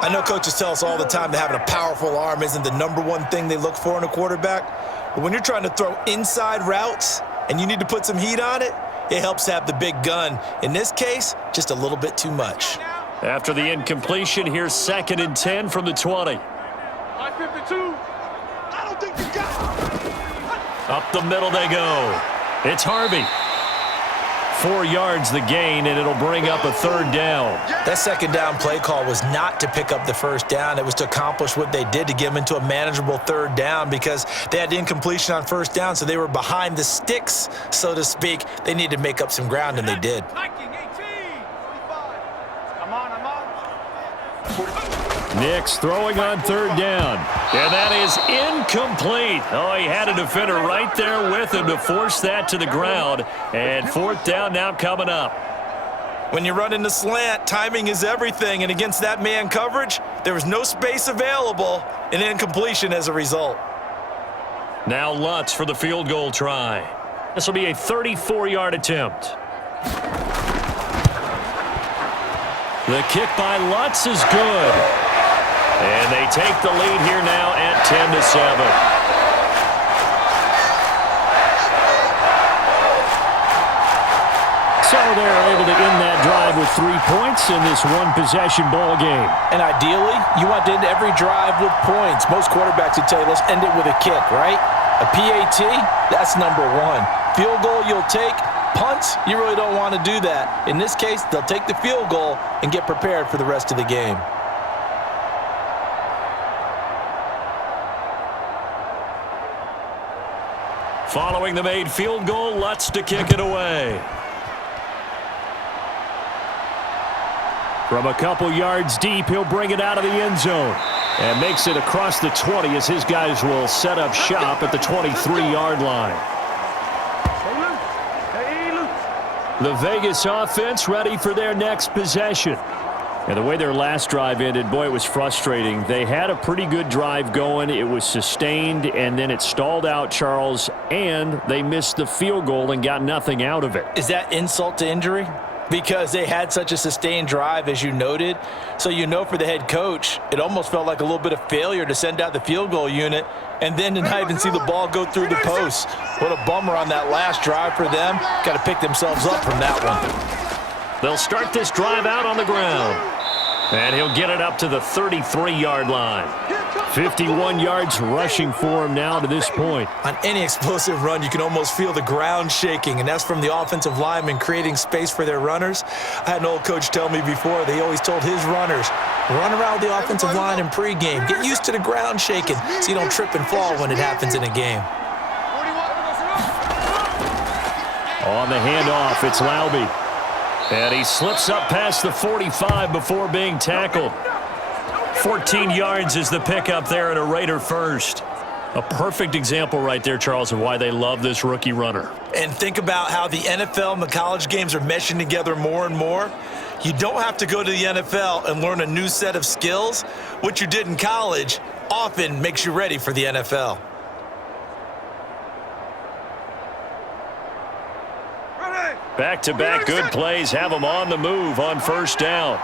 I know coaches tell us all the time that having a powerful arm isn't the #1 thing they look for in a quarterback. But when you're trying to throw inside routes and you need to put some heat on it, it helps to have the big gun. In this case, just a little bit too much. After the incompletion, here's 2nd and 10 from the 20. 52. I don't think you got it. Up the middle they go. It's Harvey. 4 yards the gain, and it'll bring up a 3rd down. That 2nd down play call was not to pick up the 1st down. It was to accomplish what they did, to get them into a manageable 3rd down, because they had the incompletion on 1st down, so they were behind the sticks, so to speak. They needed to make up some ground, and they did. Nix throwing on 3rd down. And that is incomplete. Oh, he had a defender right there with him to force that to the ground. And 4th down now coming up. When you run in the slant, timing is everything. And against that man coverage, there was no space available, and incompletion as a result. Now Lutz for the field goal try. This will be a 34-yard attempt. The kick by Lutz is good. And they take the lead here now at 10-7. So they're able to end that drive with 3 points in this one-possession ball game. And ideally, you want to end every drive with points. Most quarterbacks would tell you, let's end it with a kick, right? A PAT, that's #1. Field goal you'll take. Punts, you really don't want to do that. In this case, they'll take the field goal and get prepared for the rest of the game. Following the made field goal, Lutz to kick it away. From a couple yards deep, he'll bring it out of the end zone and makes it across the 20 as his guys will set up shop at the 23-yard line. The Vegas offense ready for their next possession. And the way their last drive ended, boy, it was frustrating. They had a pretty good drive going. It was sustained, and then it stalled out, Charles, and they missed the field goal and got nothing out of it. Is that insult to injury? Because they had such a sustained drive, as you noted. So you know for the head coach, it almost felt like a little bit of failure to send out the field goal unit and then to not even see the ball go through the post. What a bummer on that last drive for them. Got to pick themselves up from that one. They'll start this drive out on the ground. And he'll get it up to the 33-yard line. 51 yards rushing for him now to this point. On any explosive run, you can almost feel the ground shaking, and that's from the offensive linemen creating space for their runners. I had an old coach tell me before, they always told his runners, run around the offensive line in pregame. Get used to the ground shaking so you don't trip and fall when it happens in a game. On the handoff, it's Laube. And he slips up past the 45 before being tackled. 14 yards is the pickup there and a Raider first. A perfect example right there, Charles, of why they love this rookie runner. And think about how the NFL and the college games are meshing together more and more. You don't have to go to the NFL and learn a new set of skills. What you did in college often makes you ready for the NFL. Back-to-back good plays have them on the move on first down.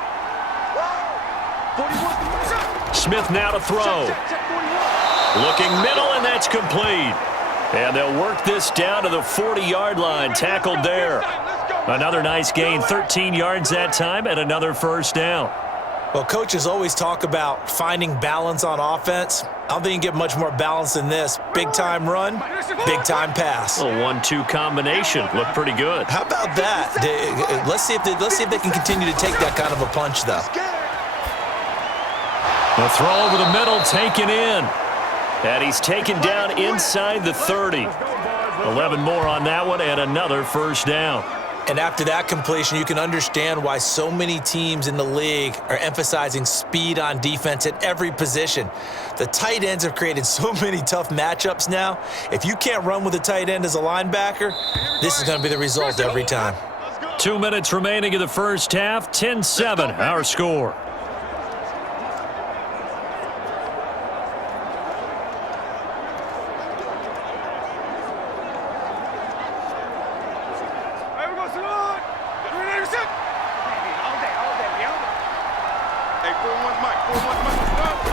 Smith now to throw. Looking middle, and that's complete. And they'll work this down to the 40-yard line, tackled there. Another nice gain, 13 yards that time, and another first down. Well, coaches always talk about finding balance on offense. I don't think you can get much more balance than this. Big-time run, big-time pass. A 1-2 combination. Looked pretty good. How about that? Let's see if they can continue to take that kind of a punch, though. The throw over the middle, taken in. And he's taken down inside the 30. 11 more on that one, and another first down. And after that completion, you can understand why so many teams in the league are emphasizing speed on defense at every position. The tight ends have created so many tough matchups now. If you can't run with a tight end as a linebacker, this is going to be the result every time. 2 minutes remaining in the first half, 10-7, our score.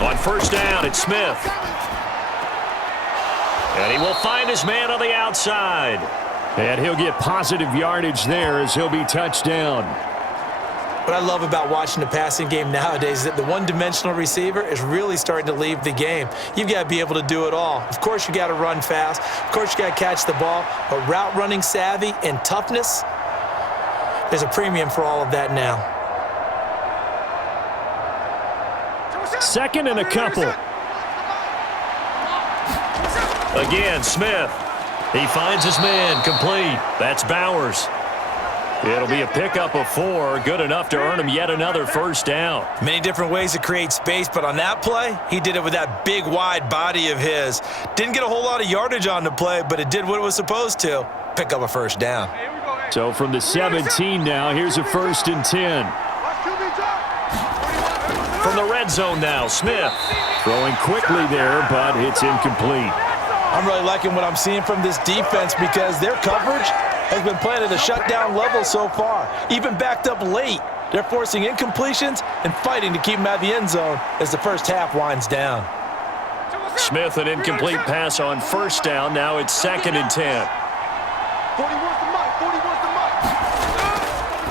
On first down, it's Smith. And he will find his man on the outside. And he'll get positive yardage there as he'll be touched down. What I love about watching the passing game nowadays is that the one-dimensional receiver is really starting to leave the game. You've got to be able to do it all. Of course, you got to run fast. Of course, you got to catch the ball. But route running savvy and toughness, there's a premium for all of that now. Second and a couple. Again, Smith. He finds his man, complete. That's Bowers. It'll be a pickup of 4, good enough to earn him yet another first down. Many different ways to create space, but on that play, he did it with that big, wide body of his. Didn't get a whole lot of yardage on the play, but it did what it was supposed to, pick up a first down. So from the 17 now, here's a 1st and 10. From the red zone now, Smith. Throwing quickly there, but it's incomplete. I'm really liking what I'm seeing from this defense because their coverage has been playing at a shutdown level so far. Even backed up late, they're forcing incompletions and fighting to keep them out of the end zone as the first half winds down. Smith, an incomplete pass on first down. Now it's 2nd and 10.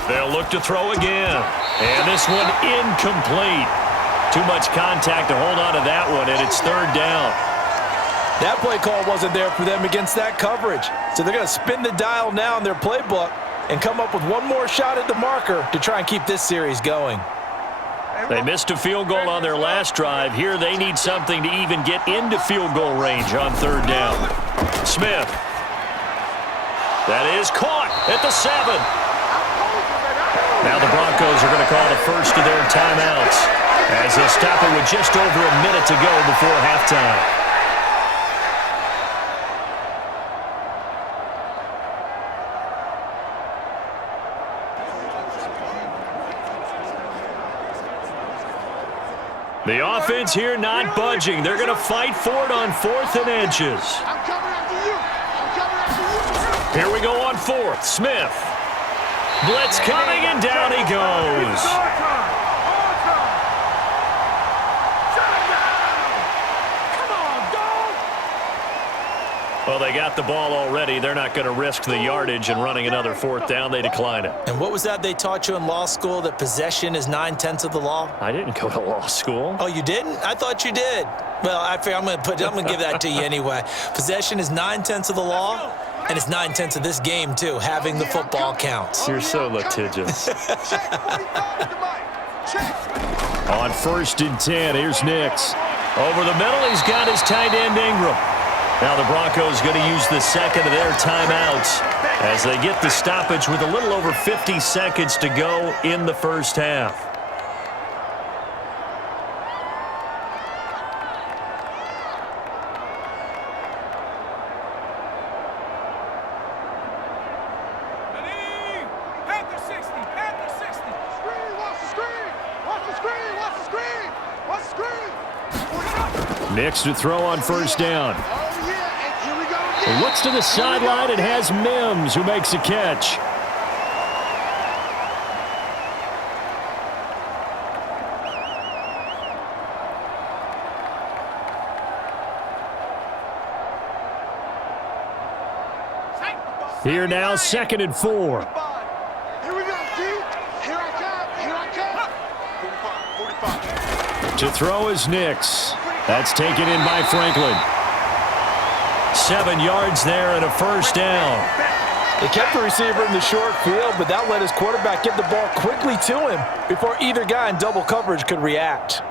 They'll look to throw again. And this one incomplete. Too much contact to hold on to that one, and it's 3rd down. That play call wasn't there for them against that coverage. So they're going to spin the dial now in their playbook and come up with one more shot at the marker to try and keep this series going. They missed a field goal on their last drive. Here they need something to even get into field goal range on 3rd down. Smith. That is caught at the 7. Now the Broncos are going to call the first of their timeouts as they'll stop it with just over a minute to go before halftime. The offense here not budging. They're going to fight for it on 4th and inches. I'm coming after you. I'm coming after you. Here we go on 4th. Smith. Blitz coming, and down he goes. Well, they got the ball already. They're not going to risk the yardage and running another 4th down. They decline it. And what was that they taught you in law school, that possession is 9/10 of the law? I didn't go to law school. Oh, you didn't? I thought you did. Well, I figure I'm going to give that to you anyway. Possession is 9/10 of the law, and it's 9/10 of this game, too. Having the football counts. You're so litigious. On 1st and 10, here's Nix. Over the middle, he's got his tight end Ingram. Now the Broncos going to use the second of their timeouts as they get the stoppage with a little over 50 seconds to go in the first half. Nix to throw on 1st down. Looks to the sideline and has Mims, who makes a catch. Here now, 2nd and 4. Here we go, D. Here I come. 45. To throw is Nix. That's taken in by Franklin. 7 yards there and a 1st down. They kept the receiver in the short field, but that let his quarterback get the ball quickly to him before either guy in double coverage could react.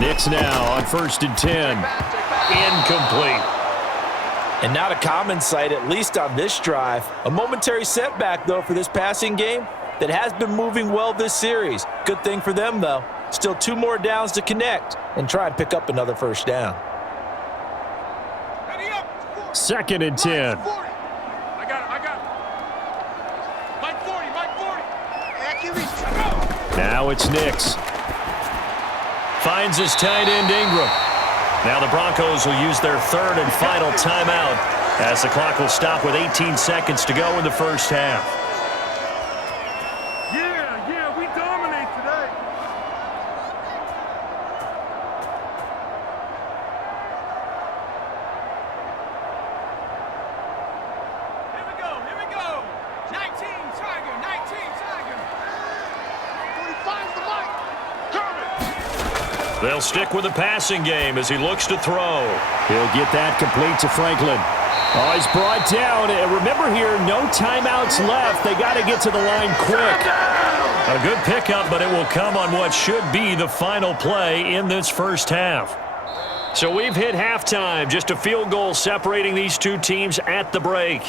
Nix now on 1st and 10. Incomplete. And not a common sight, at least on this drive. A momentary setback, though, for this passing game that has been moving well this series. Good thing for them, though. Still 2 more downs to connect and try and pick up another 1st down. 2nd and 10. I got it. Mike 40. Now it's Nix. Finds his tight end Ingram. Now the Broncos will use their 3rd and final timeout as the clock will stop with 18 seconds to go in the first half. Yeah, we dominate today. Here we go. 19 Tiger. 45's the mic. Coming. They'll stick with the passing game as he looks to throw. He'll get that complete to Franklin. Oh, he's brought down. And remember here, no timeouts left. They got to get to the line quick. A good pickup, but it will come on what should be the final play in this first half. So we've hit halftime. Just a field goal separating these two teams at the break.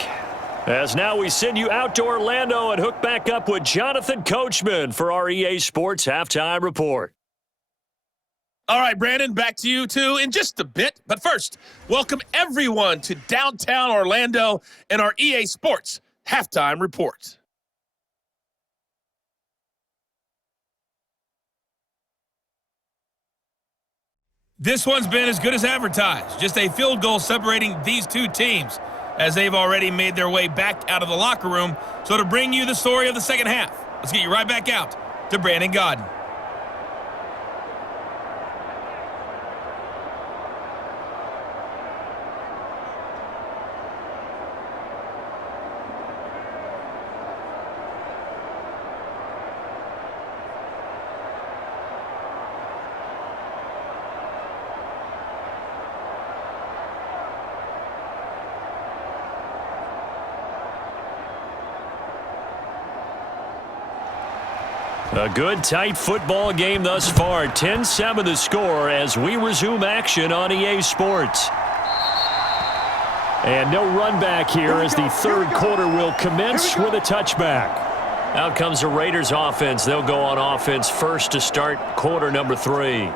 As now we send you out to Orlando and hook back up with Jonathan Coachman for our EA Sports Halftime Report. All right, Brandon, back to you, too, in just a bit. But first, welcome everyone to downtown Orlando and our EA Sports Halftime Report. This one's been as good as advertised. Just a field goal separating these two teams as they've already made their way back out of the locker room. So to bring you the story of the second half, let's get you right back out to Brandon Godden. A good, tight football game thus far. 10-7 the score as we resume action on EA Sports. And no run back here as the third quarter will commence with a touchback. Out comes the Raiders offense. They'll go on offense first to start quarter number 3.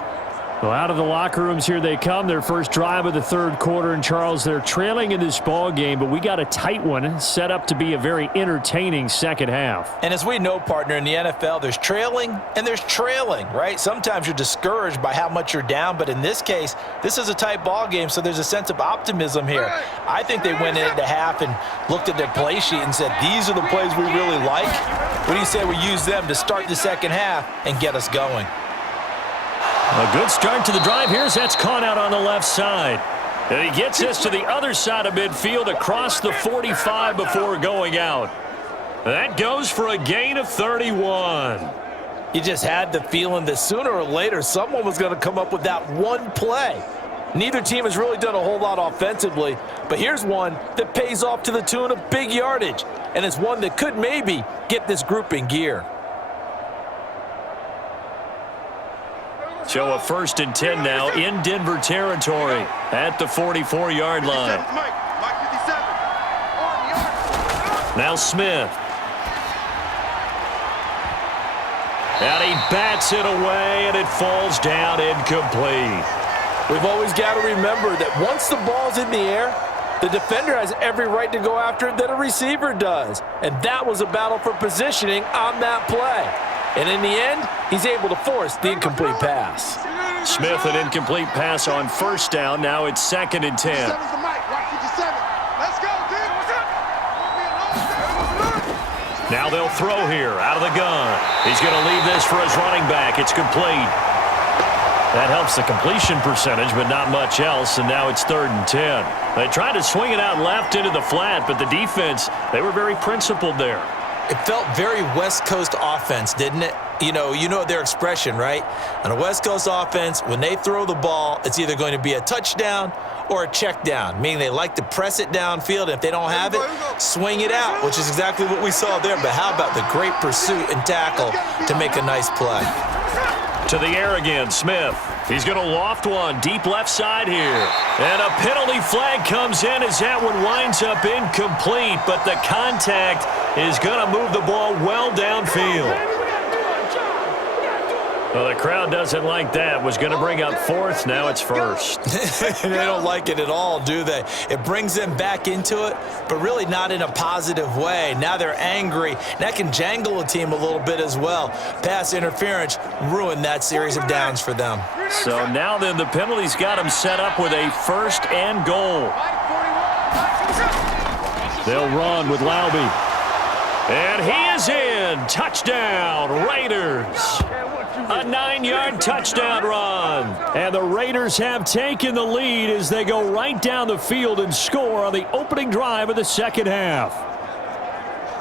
Well, out of the locker rooms here they come. Their first drive of the third quarter. And, Charles, they're trailing in this ball game, but we got a tight one set up to be a very entertaining second half. And as we know, partner, in the NFL, there's trailing and there's trailing, right? Sometimes you're discouraged by how much you're down, but in this case, this is a tight ball game, so there's a sense of optimism here. I think they went into half and looked at their play sheet and said, these are the plays we really like. What do you say we use them to start the second half and get us going? A good start to the drive. Here's that's caught out on the left side. And he gets this to the other side of midfield across the 45 before going out. That goes for a gain of 31. You just had the feeling that sooner or later someone was going to come up with that one play. Neither team has really done a whole lot offensively, but here's one that pays off to the tune of big yardage, and it's one that could maybe get this group in gear. So a 1st and 10 now in Denver territory at the 44-yard line. Now Smith. And he bats it away, and it falls down incomplete. We've always got to remember that once the ball's in the air, the defender has every right to go after it that a receiver does. And that was a battle for positioning on that play. And in the end, he's able to force the incomplete pass. Smith, an incomplete pass on 1st down. Now it's 2nd and 10. Now they'll throw here out of the gun. He's going to leave this for his running back. It's complete. That helps the completion percentage, but not much else, and now it's 3rd and 10. They tried to swing it out left into the flat, but the defense, they were very principled there. It felt very West Coast offense, didn't it? You know their expression, right? On a West Coast offense, when they throw the ball, it's either going to be a touchdown or a check down, meaning they like to press it downfield. And if they don't have it, swing it out, which is exactly what we saw there. But how about the great pursuit and tackle to make a nice play? To the air again, Smith. He's going to loft one deep left side here. And a penalty flag comes in as that one winds up incomplete, but the contact is going to move the ball well downfield. Well, the crowd doesn't like that. Was going to bring up 4th. Now it's 1st. They don't like it at all, do they? It brings them back into it, but really not in a positive way. Now they're angry. That can jangle a team a little bit as well. Pass interference ruined that series of downs for them. So now then the penalty's got them set up with a 1st and goal. They'll run with Laube. And he is in. Touchdown, Raiders. A 9-yard touchdown run. And the Raiders have taken the lead as they go right down the field and score on the opening drive of the second half.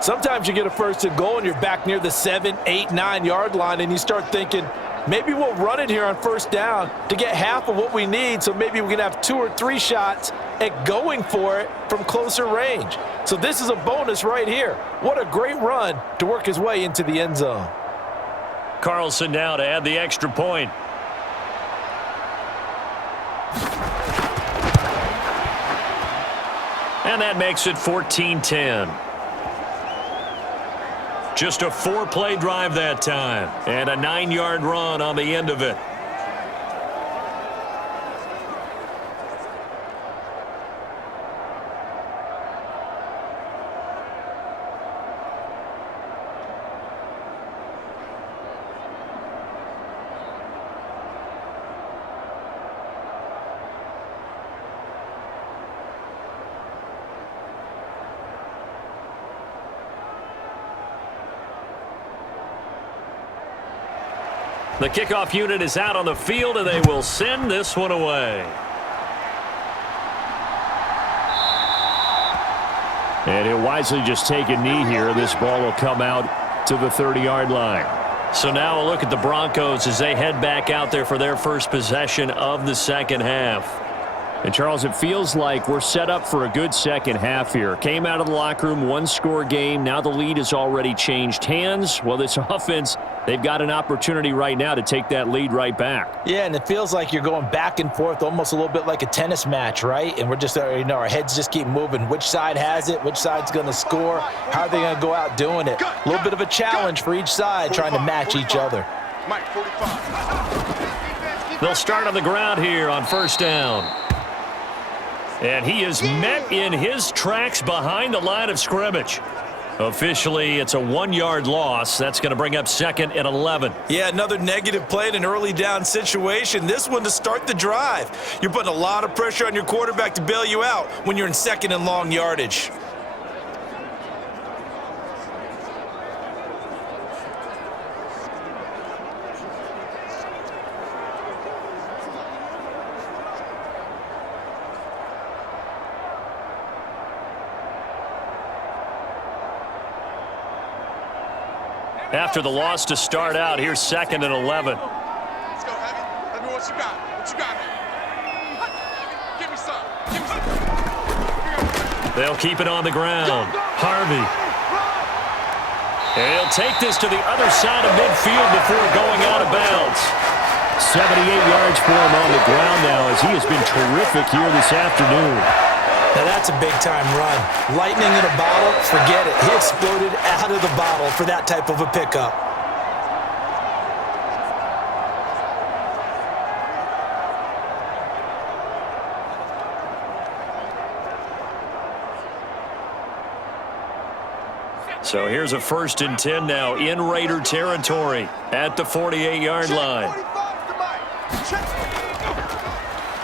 Sometimes you get a 1st and goal and you're back near the 7, 8, 9-yard line and you start thinking, maybe we'll run it here on 1st down to get half of what we need, so maybe we can have 2 or 3 shots at going for it from closer range. So this is a bonus right here. What a great run to work his way into the end zone. Carlson now to add the extra point. And that makes it 14-10. Just a 4-play drive that time. And a 9-yard run on the end of it. The kickoff unit is out on the field, and they will send this one away. And he'll wisely just take a knee here. This ball will come out to the 30-yard line. So now a look at the Broncos as they head back out there for their first possession of the second half. And, Charles, it feels like we're set up for a good second half here. Came out of the locker room, 1-score game. Now the lead has already changed hands. Well, this offense, they've got an opportunity right now to take that lead right back. Yeah, and it feels like you're going back and forth almost a little bit like a tennis match, right? And we're just, our heads just keep moving. Which side has it? Which side's going to score? How are they going to go out doing it? A little bit of a challenge for each side trying to match each other. Mike, 45. They'll start on the ground here on first down. And he is met in his tracks behind the line of scrimmage. Officially, it's a 1-yard loss. That's going to bring up 2nd and 11. Yeah, another negative play in an early down situation. This one to start the drive. You're putting a lot of pressure on your quarterback to bail you out when you're in 2nd and long yardage. After the loss to start out, here's 2nd and 11. Let's go, Heavy. Let me what you got. What you got? Give me some. Give me some. They'll keep it on the ground. Harvey. And he'll take this to the other side of midfield before going out of bounds. 78 yards for him on the ground now as he has been terrific here this afternoon. Now that's a big-time run. Lightning in a bottle, forget it. He exploded out of the bottle for that type of a pickup. So here's a 1st and 10 now in Raider territory at the 48-yard line.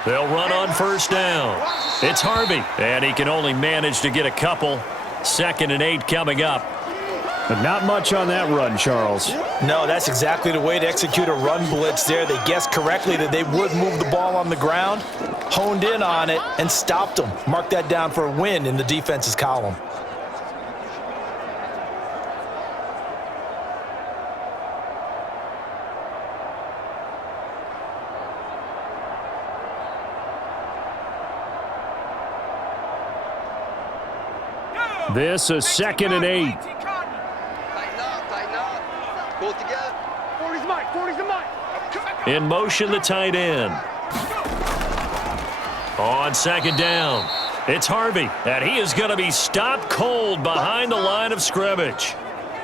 They'll run on first down. It's Harvey, and he can only manage to get a couple. 2nd and 8 coming up. But not much on that run, Charles. No, that's exactly the way to execute a run blitz there. They guessed correctly that they would move the ball on the ground, honed in on it, and stopped them. Mark that down for a win in the defense's column. This is 2nd and 8. Tighten up, tighten up. Pull it together. 40's Mike, 40's the Mike. In motion, the tight end. On 2nd down, it's Harvey, and he is going to be stopped cold behind the line of scrimmage.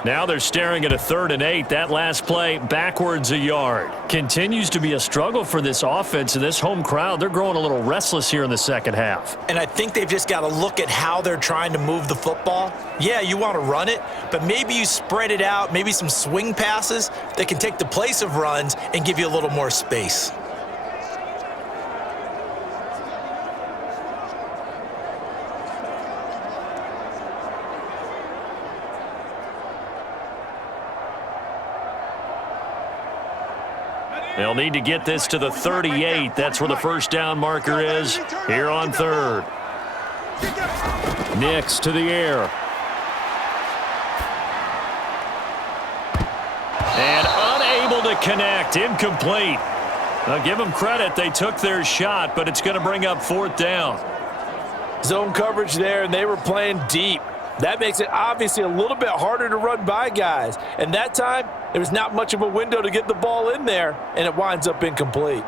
Now they're staring at a 3rd and 8. That last play, backwards a yard. Continues to be a struggle for this offense and this home crowd. They're growing a little restless here in the second half. And I think they've just got to look at how they're trying to move the football. Yeah, you want to run it, but maybe you spread it out, maybe some swing passes that can take the place of runs and give you a little more space. They'll need to get this to the 38. That's where the first down marker is here on 3rd. Nix to the air. And unable to connect. Incomplete. Now give them credit. They took their shot, but it's going to bring up 4th down. Zone coverage there, and they were playing deep. That makes it obviously a little bit harder to run by guys. And that time, there was not much of a window to get the ball in there, and it winds up incomplete.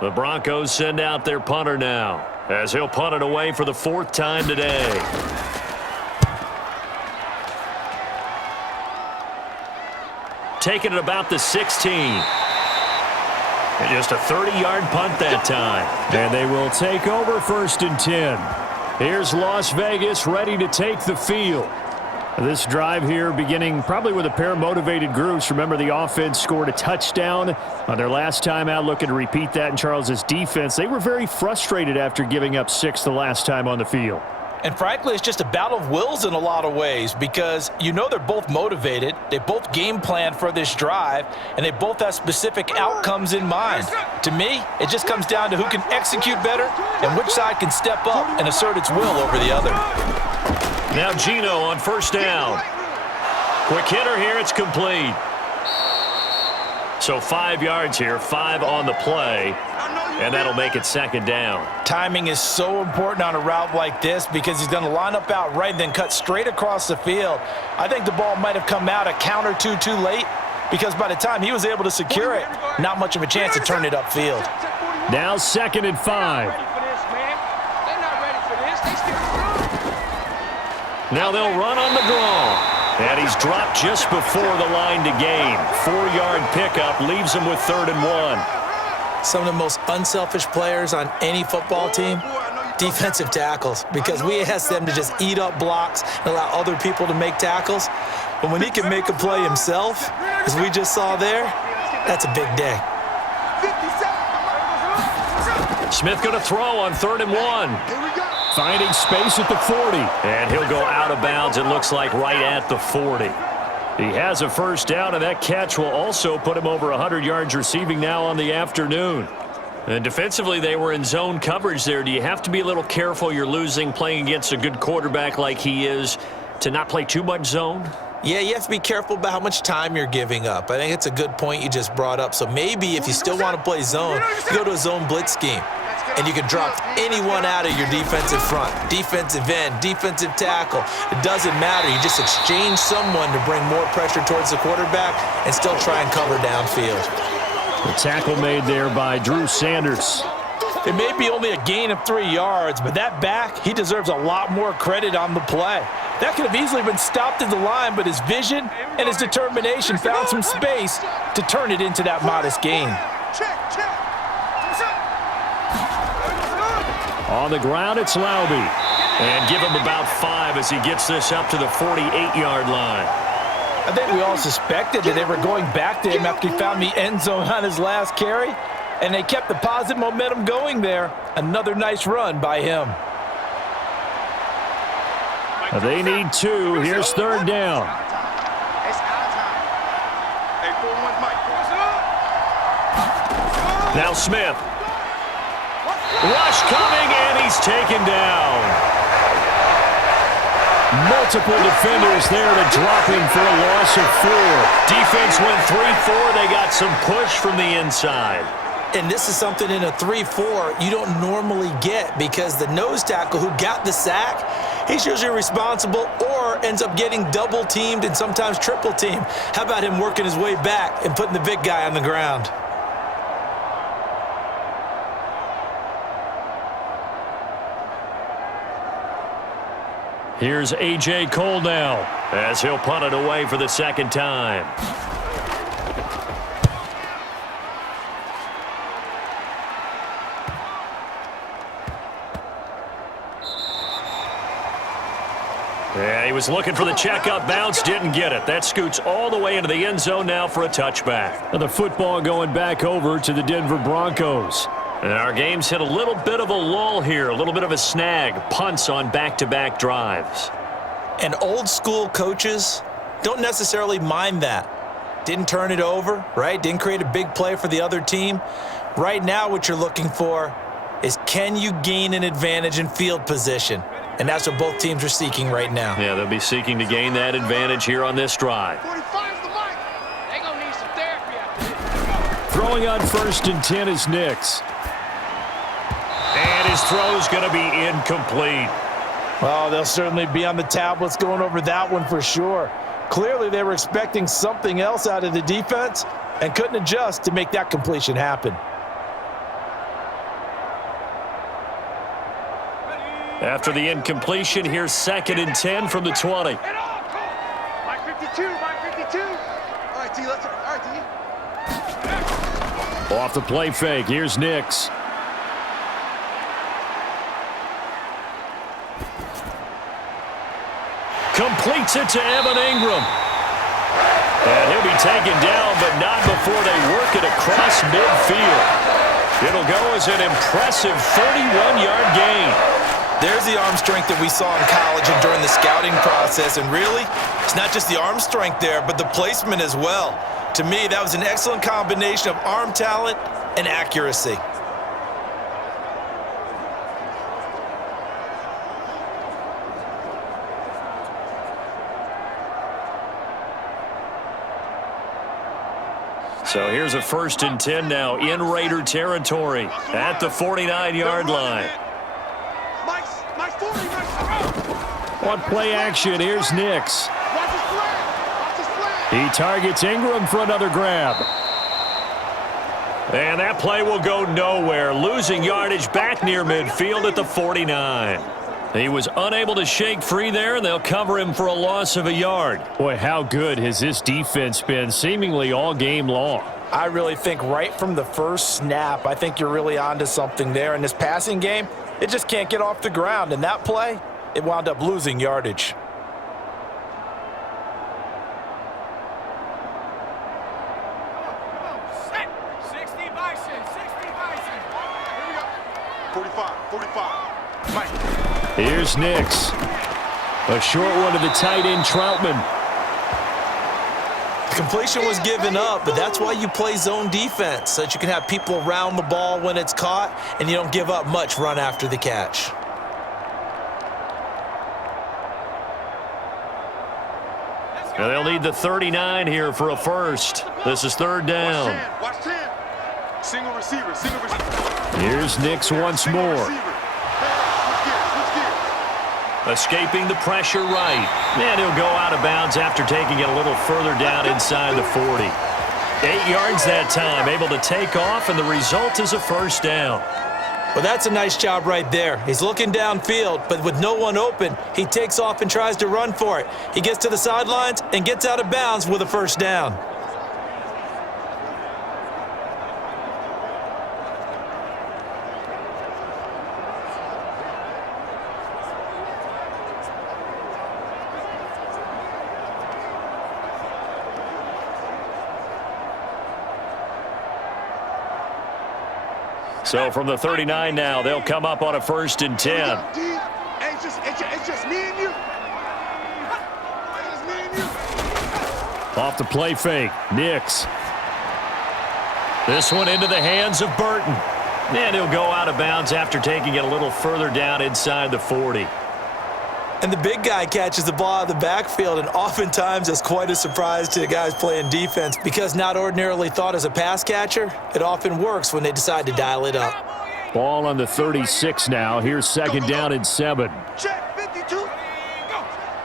The Broncos send out their punter now, as he'll punt it away for the 4th time today. Taking it about the 16. And just a 30-yard punt that time. And they will take over 1st and 10. Here's Las Vegas ready to take the field. This drive here beginning probably with a pair of motivated groups. Remember, the offense scored a touchdown on their last time out, looking to repeat that in Charles's defense. They were very frustrated after giving up 6 the last time on the field. And frankly, it's just a battle of wills in a lot of ways because you know they're both motivated, they both game plan for this drive, and they both have specific outcomes in mind. To me, it just comes down to who can execute better and which side can step up and assert its will over the other. Now Gino on first down. Quick hitter here, it's complete. So 5 yards here, 5 on the play, and that'll make it 2nd down. Timing is so important on a route like this because he's going to line up out right and then cut straight across the field. I think the ball might have come out a count or two too late because by the time he was able to secure it, not much of a chance to turn it upfield. Now 2nd and 5. Now they'll run on the draw. And he's dropped just before the line to gain. 4-yard pickup leaves him with 3rd and 1. Some of the most unselfish players on any football team, defensive tackles, because we ask them to just eat up blocks and allow other people to make tackles. But when he can make a play himself, as we just saw there, that's a big day. Smith going to throw on 3rd and 1. Finding space at the 40. And he'll go out of bounds, it looks like, right at the 40. He has a first down, and that catch will also put him over 100 yards receiving now on the afternoon. And defensively, they were in zone coverage there. Do you have to be a little careful? You're losing playing against a good quarterback like he is to not play too much zone? Yeah, you have to be careful about how much time you're giving up. I think it's a good point you just brought up. So maybe if you still want to play zone, you go to a zone blitz scheme. And you can drop anyone out of your defensive front, defensive end, defensive tackle. It doesn't matter. You just exchange someone to bring more pressure towards the quarterback and still try and cover downfield. The tackle made there by Drew Sanders. It may be only a gain of 3 yards, but that back, he deserves a lot more credit on the play. That could have easily been stopped at the line, but his vision and his determination found some space to turn it into that modest gain. On the ground, it's Laube. And give him about 5 as he gets this up to the 48-yard line. I think we all suspected that they were going back to him after he found the end zone on his last carry, and they kept the positive momentum going there. Another nice run by him. They need 2. Here's 3rd down. Now Smith. Rush coming, and he's taken down. Multiple defenders there to drop him for a loss of 4. Defense went 3-4. They got some push from the inside. And this is something in a 3-4 you don't normally get because the nose tackle who got the sack, he's usually responsible or ends up getting double-teamed and sometimes triple-teamed. How about him working his way back and putting the big guy on the ground? Here's A.J. Cole now as he'll punt it away for the 2nd time. Yeah, he was looking for the checkup bounce, didn't get it. That scoots all the way into the end zone now for a touchback. And the football going back over to the Denver Broncos. And our game's hit a little bit of a lull here, a little bit of a snag. Punts on back-to-back drives. And old-school coaches don't necessarily mind that. Didn't turn it over, right? Didn't create a big play for the other team. Right now what you're looking for is can you gain an advantage in field position? And that's what both teams are seeking right now. Yeah, they'll be seeking to gain that advantage here on this drive. 45's the mic. They gonna need some therapy after this. Throwing on 1st and 10 is Nix. And his throw's going to be incomplete. Oh, they'll certainly be on the tablets going over that one for sure. Clearly, they were expecting something else out of the defense and couldn't adjust to make that completion happen. After the incompletion, here's 2nd and 10 from the 20. Mike 52, Mike 52. All right, T, let's. All right, T. Off the play fake, here's Nix. Completes it to Evan Ingram. And he'll be taken down, but not before they work it across midfield. It'll go as an impressive 31-yard gain. There's the arm strength that we saw in college and during the scouting process. And really, it's not just the arm strength there, but the placement as well. To me, that was an excellent combination of arm talent and accuracy. So here's a 1st and 10 now in Raider territory at the 49-yard line. Mike's 40, Mike's. On play action, here's Nix. Watch his flag. Watch his flag. He targets Ingram for another grab. And that play will go nowhere, losing yardage back near midfield at the 49. He was unable to shake free there, and they'll cover him for a loss of a yard. Boy, how good has this defense been seemingly all game long? I really think right from the first snap, I think you're really onto something there. In this passing game, it just can't get off the ground. And that play, it wound up losing yardage. Set. 60 Bison. 60 Bison. Here we go. 45. 45. Mike. Here's Nix. A short one to the tight end, Troutman. Completion was given up, but that's why you play zone defense, so that you can have people around the ball when it's caught, and you don't give up much run after the catch. And they'll need the 39 here for a first. This is third down. Watch 10. Single receiver. Single receiver. Here's Nix once more. Escaping the pressure right. And he'll go out of bounds after taking it a little further down inside the 40. 8 yards that time, able to take off, and the result is a first down. Well, that's a nice job right there. He's looking downfield, but with no one open, he takes off and tries to run for it. He gets to the sidelines and gets out of bounds with a first down. So from the 39 now, they'll come up on a 1st and 10. It's just me and you. It's me and you. Off the play fake, Nix. This one into the hands of Burton. And he'll go out of bounds after taking it a little further down inside the 40. And the big guy catches the ball out of the backfield, and oftentimes it's quite a surprise to the guys playing defense because not ordinarily thought as a pass catcher, it often works when they decide to dial it up. Ball on the 36 now. Here's 2nd down and 7. Check 52. Go.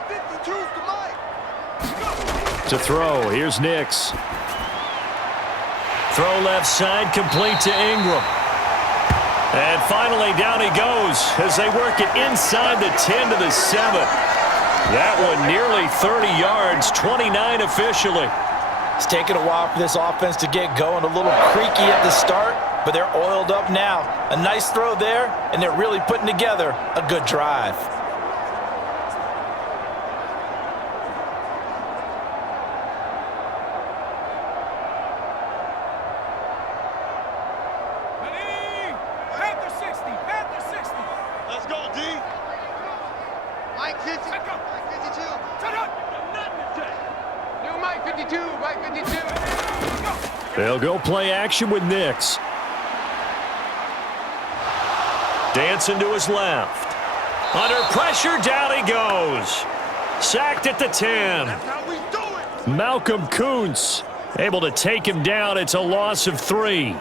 52's the Mike. To throw, here's Nix. Throw left side, complete to Ingram. And finally, down he goes as they work it inside the 10 to the 7. That one nearly 30 yards, 29 officially. It's taken a while for this offense to get going, a little creaky at the start, but they're oiled up now. A nice throw there, and they're really putting together a good drive. Panther 60. Panther 60. Let's go, D. Mike 50. Mike 52. Shut up. New Mike 52. Mike 52. They'll go play action with Nix. Dancing to his left. Under pressure, down he goes. Sacked at the 10. That's how we do it. Malcolm Kuntz able to take him down. It's a loss of 3.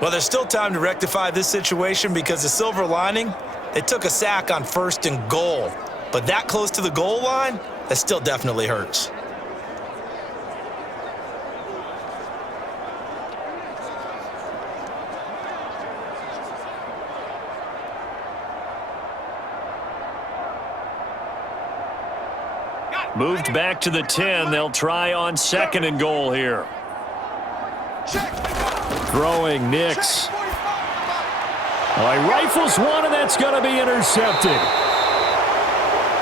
Well, there's still time to rectify this situation because the silver lining, they took a sack on 1st and goal. But that close to the goal line, that still definitely hurts. Moved back to the 10. They'll try on 2nd and goal here. Throwing Nix. Well, he rifles one, and that's going to be intercepted.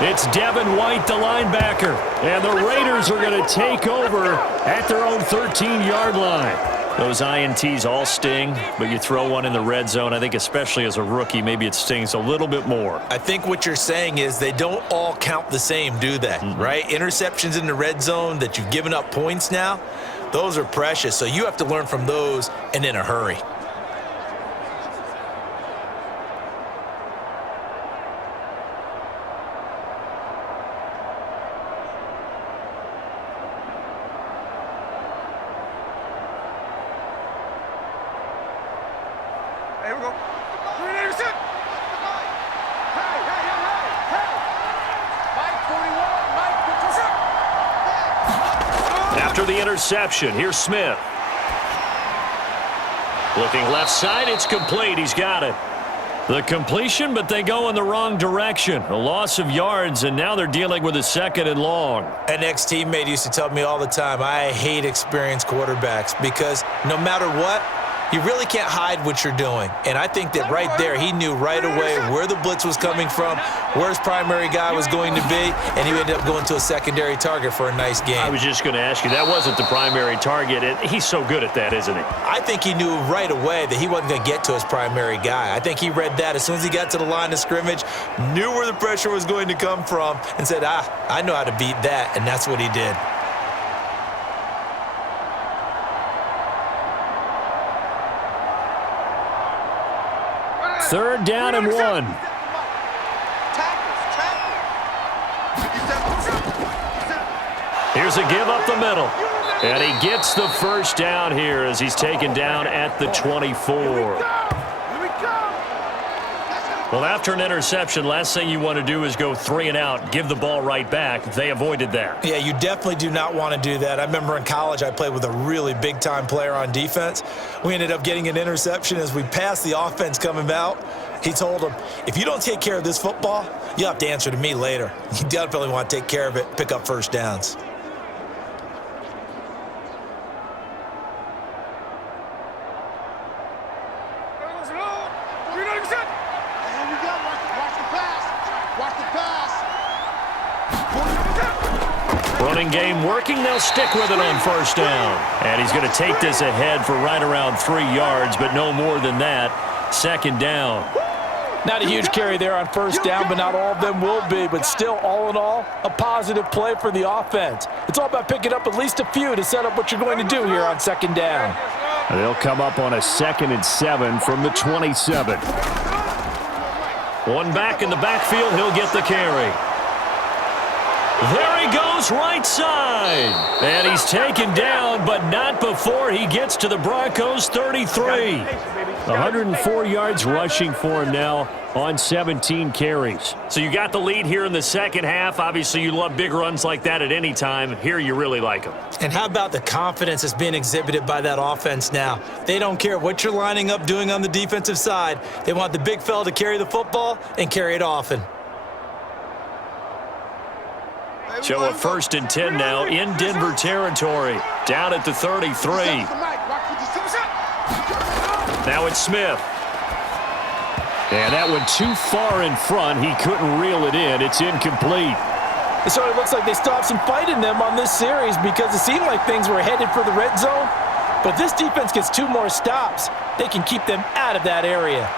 It's Devin White, the linebacker, and the Raiders are going to take over at their own 13-yard line. Those INTs all sting, but you throw one in the red zone, I think especially as a rookie, maybe it stings a little bit more. I think what you're saying is they don't all count the same, do they? Right? Interceptions in the red zone that you've given up points now, those are precious. So you have to learn from those and in a hurry. Here we go. After the interception, here's Smith. Looking left side, it's complete. He's got it. The completion, but they go in the wrong direction. A loss of yards, and now they're dealing with a 2nd and long. An ex-teammate used to tell me all the time, I hate experienced quarterbacks because no matter what, you really can't hide what you're doing. And I think that right there, he knew right away where the blitz was coming from, where his primary guy was going to be, and he ended up going to a secondary target for a nice game. I was just going to ask you, that wasn't the primary target. He's so good at that, isn't he? I think he knew right away that he wasn't going to get to his primary guy. I think he read that as soon as he got to the line of scrimmage, knew where the pressure was going to come from, and said, I know how to beat that, and that's what he did. Third down and 1. Here's a give up the middle. And he gets the first down here as he's taken down at the 24. Well, after an interception, last thing you want to do is go 3 and out, give the ball right back. They avoided that. Yeah, you definitely do not want to do that. I remember in college I played with a really big-time player on defense. We ended up getting an interception as we passed the offense coming out. He told him, if you don't take care of this football, you'll have to answer to me later. You definitely want to take care of it, pick up first downs. Running game working. They'll stick with it on first down. And he's going to take this ahead for right around 3 yards, but no more than that. 2nd down. Not a huge carry there on first down, but not all of them will be. But still, all in all, a positive play for the offense. It's all about picking up at least a few to set up what you're going to do here on 2nd down. And they'll come up on a 2nd and 7 from the 27. One back in the backfield. He'll get the carry. There he goes, right side. And he's taken down, but not before he gets to the Broncos' 33. 104 yards rushing for him now on 17 carries. So you got the lead here in the second half. Obviously, you love big runs like that at any time. Here, you really like them. And how about the confidence that's being exhibited by that offense now? They don't care what you're lining up doing on the defensive side. They want the big fella to carry the football and carry it often. So a 1st and 10 now in Denver territory. Down at the 33. Now it's Smith. And that one too far in front. He couldn't reel it in. It's incomplete. It sort of looks like they stopped some fight in them on this series because it seemed like things were headed for the red zone. But this defense gets 2 more stops. They can keep them out of that area.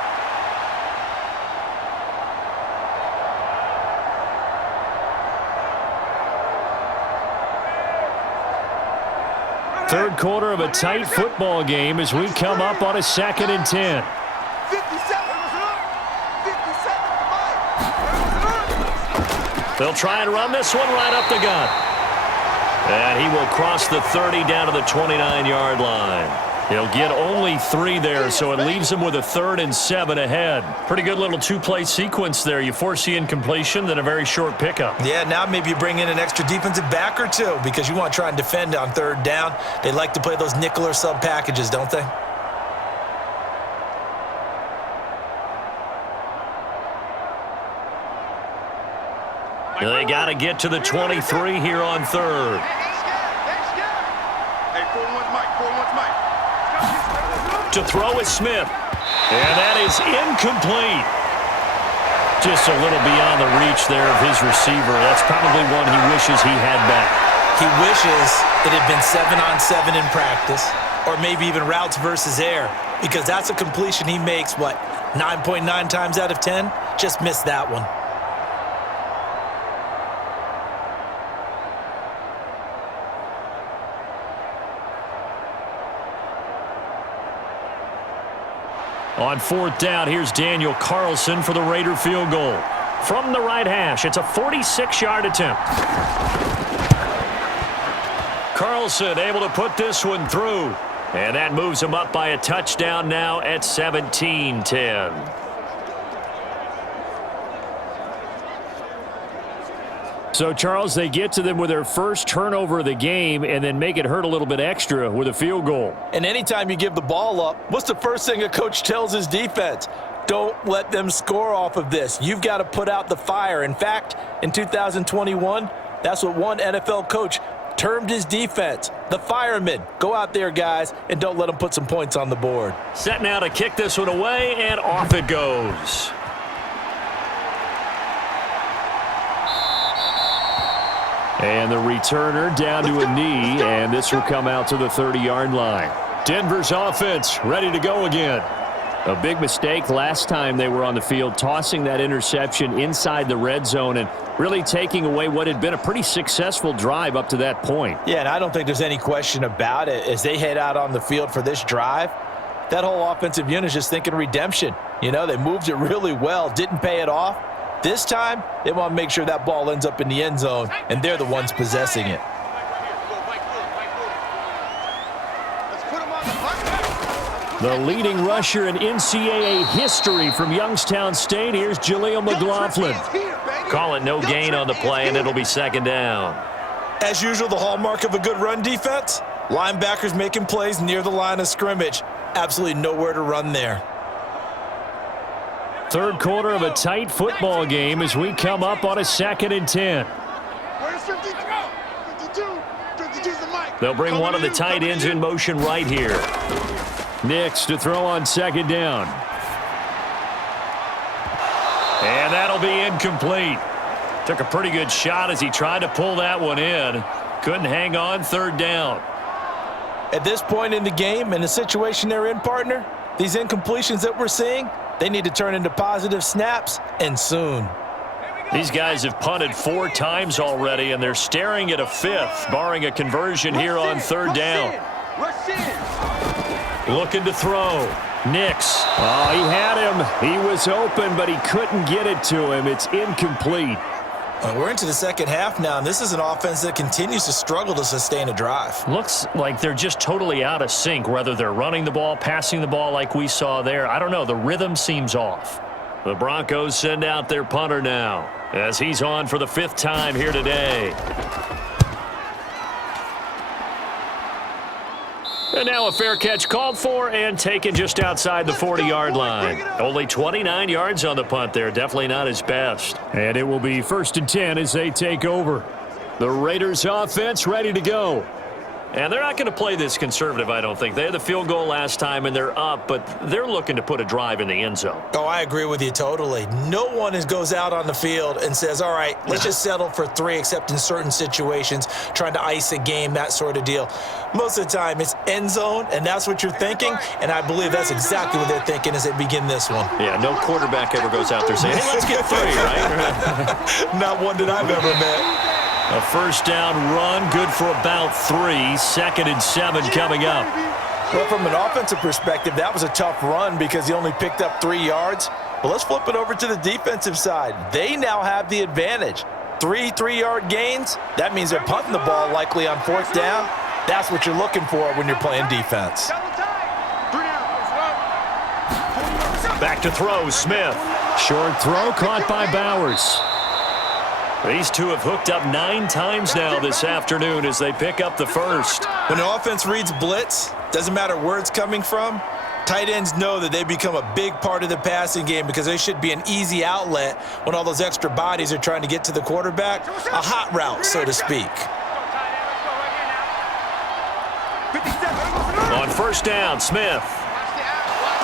Third quarter of a tight football game as we come up on a 2nd and 10. They'll try and run this one right up the gut. And he will cross the 30 down to the 29-yard line. He'll get only 3 there, so it leaves him with a 3rd and 7 ahead. Pretty good little 2-play sequence there. You force the incompletion, then a very short pickup. Yeah, now maybe you bring in an extra defensive back or 2 because you want to try and defend on 3rd down. They like to play those nickel or sub packages, don't they? They got to get to the 23 here on 3rd. Hey, 4-1's Mike. 4-1's Mike. To throw is Smith. And that is incomplete. Just a little beyond the reach there of his receiver. That's probably one he wishes he had back. He wishes it had been 7-on-7 in practice or maybe even routes versus air because that's a completion he makes, 9.9 times out of 10? Just missed that one. On 4th down, here's Daniel Carlson for the Raider field goal. From the right hash, it's a 46-yard attempt. Carlson able to put this one through. And that moves him up by a touchdown now at 17-10. So, Charles, they get to them with their first turnover of the game and then make it hurt a little bit extra with a field goal. And anytime you give the ball up, what's the first thing a coach tells his defense? Don't let them score off of this. You've got to put out the fire. In fact, in 2021, that's what one NFL coach termed his defense, the firemen. Go out there, guys, and don't let them put some points on the board. Set now to kick this one away, and off it goes. And the returner down to a knee, and this will come out to the 30-yard line. Denver's offense ready to go again. A big mistake last time they were on the field, tossing that interception inside the red zone and really taking away what had been a pretty successful drive up to that point. Yeah, and I don't think there's any question about it. As they head out on the field for this drive, that whole offensive unit is just thinking redemption. You know, they moved it really well, didn't pay it off. This time, they want to make sure that ball ends up in the end zone, and they're the ones possessing it. The leading rusher in NCAA history from Youngstown State. Here's Jaleel McLaughlin. Call it no gain on the play, and it'll be second down. As usual, the hallmark of a good run defense, linebackers making plays near the line of scrimmage. Absolutely nowhere to run there. Third quarter of a tight football game as we come up on a 2nd and 10. Where's 52? 52's the mic. They'll bring one of the tight ends in motion right here. Nix to throw on 2nd down. And that'll be incomplete. Took a pretty good shot as he tried to pull that one in. Couldn't hang on, 3rd down. At this point in the game, in the situation they're in, partner, these incompletions that we're seeing, they need to turn into positive snaps, and soon. These guys have punted 4 times already, and they're staring at a 5th, barring a conversion here on 3rd down. Looking to throw. Nix. Oh, he had him. He was open, but he couldn't get it to him. It's incomplete. We're into the second half now, and this is an offense that continues to struggle to sustain a drive. Looks like they're just totally out of sync, whether they're running the ball, passing the ball like we saw there. I don't know. The rhythm seems off. The Broncos send out their punter now as he's on for the 5th time here today. And now a fair catch called for and taken just outside the 40-yard line. Only 29 yards on the punt there. Definitely not his best. And it will be 1st and 10 as they take over. The Raiders offense ready to go. And they're not going to play this conservative, I don't think. They had the field goal last time, and they're up, but they're looking to put a drive in the end zone. Oh, I agree with you totally. No one goes out on the field and says, all right, let's just settle for 3, except in certain situations, trying to ice a game, that sort of deal. Most of the time, it's end zone, and that's what you're thinking, and I believe that's exactly what they're thinking as they begin this one. Yeah, no quarterback ever goes out there saying, hey, let's get 3, right? Not one that I've ever met. A 1st down run, good for about 3. 2nd and 7 coming up. Well, from an offensive perspective, that was a tough run because he only picked up 3 yards. But let's flip it over to the defensive side. They now have the advantage. 3 3-yard gains. That means they're punting the ball likely on 4th down. That's what you're looking for when you're playing defense. Back to throw, Smith. Short throw caught by Bowers. These two have hooked up 9 times now this afternoon as they pick up the 1st. When the offense reads blitz, doesn't matter where it's coming from, tight ends know that they become a big part of the passing game because they should be an easy outlet when all those extra bodies are trying to get to the quarterback. A hot route, so to speak. On 1st down, Smith.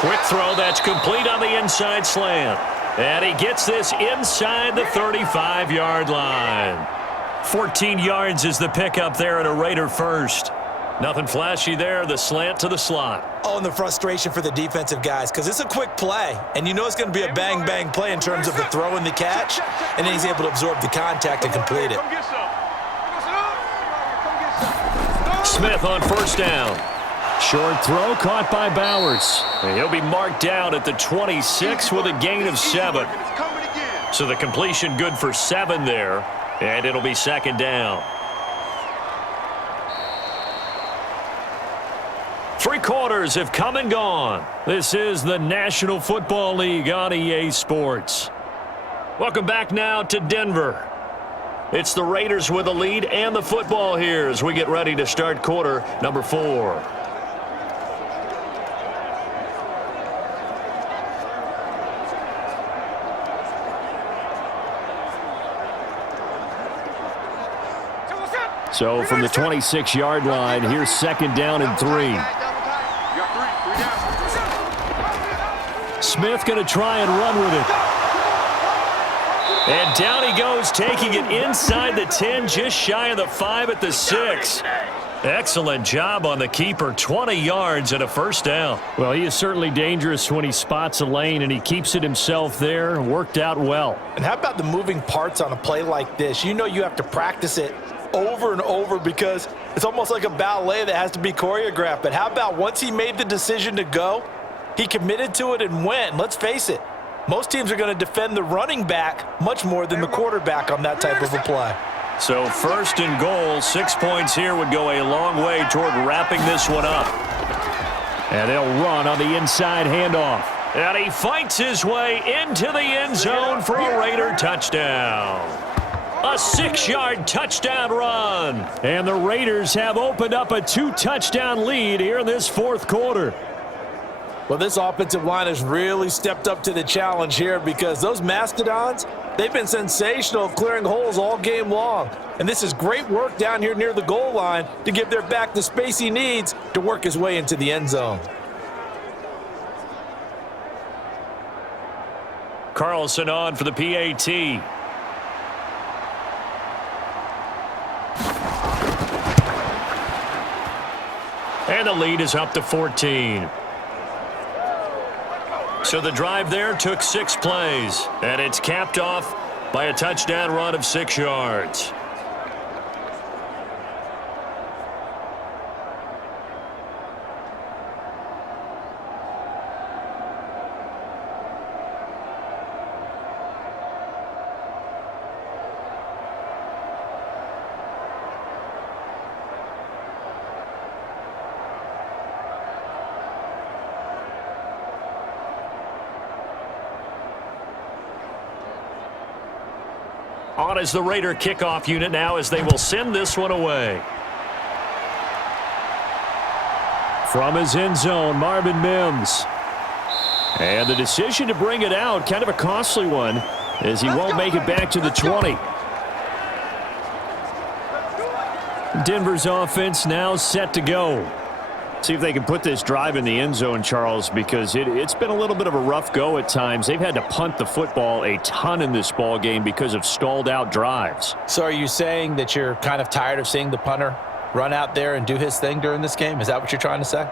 Quick throw that's complete on the inside slant. And he gets this inside the 35-yard line. 14 yards is the pickup there at a Raider 1st. Nothing flashy there, the slant to the slot. Oh, and the frustration for the defensive guys because it's a quick play. And you know it's going to be a bang-bang play in terms of the throw and the catch. And then he's able to absorb the contact and complete it. Smith on 1st down. Short throw caught by Bowers. And he'll be marked down at the 26 with a gain of 7. So the completion good for 7 there. And it'll be 2nd down. 3 quarters have come and gone. This is the National Football League on EA Sports. Welcome back now to Denver. It's the Raiders with the lead and the football here as we get ready to start quarter number 4. So from the 26-yard line, here's 2nd down and 3. You got three down. Smith going to try and run with it. And down he goes, taking it inside the 10, just shy of the 5 at the 6. Excellent job on the keeper, 20 yards and a 1st down. Well, he is certainly dangerous when he spots a lane, and he keeps it himself there. Worked out well. And how about the moving parts on a play like this? You know you have to practice it over and over because it's almost like a ballet that has to be choreographed. But how about once he made the decision to go, he committed to it and went. Let's face it, most teams are going to defend the running back much more than the quarterback on that type of a play. So 1st and goal, 6 points here would go a long way toward wrapping this one up. And they'll run on the inside handoff. And he fights his way into the end zone for a Raider touchdown. A 6-yard touchdown run. And the Raiders have opened up a 2-touchdown lead here in this 4th quarter. Well, this offensive line has really stepped up to the challenge here because those Mastodons, they've been sensational clearing holes all game long. And this is great work down here near the goal line to give their back the space he needs to work his way into the end zone. Carlson on for the PAT. And the lead is up to 14. So the drive there took 6 plays, and it's capped off by a touchdown run of 6 yards. On as the Raider kickoff unit now as they will send this one away. From his end zone, Marvin Mims. And the decision to bring it out, kind of a costly one, as he won't make it back to the 20. Denver's offense now set to go. See if they can put this drive in the end zone, Charles, because it's been a little bit of a rough go at times. They've had to punt the football a ton in this ball game because of stalled out drives. So are you saying that you're kind of tired of seeing the punter run out there and do his thing during this game? Is that what you're trying to say?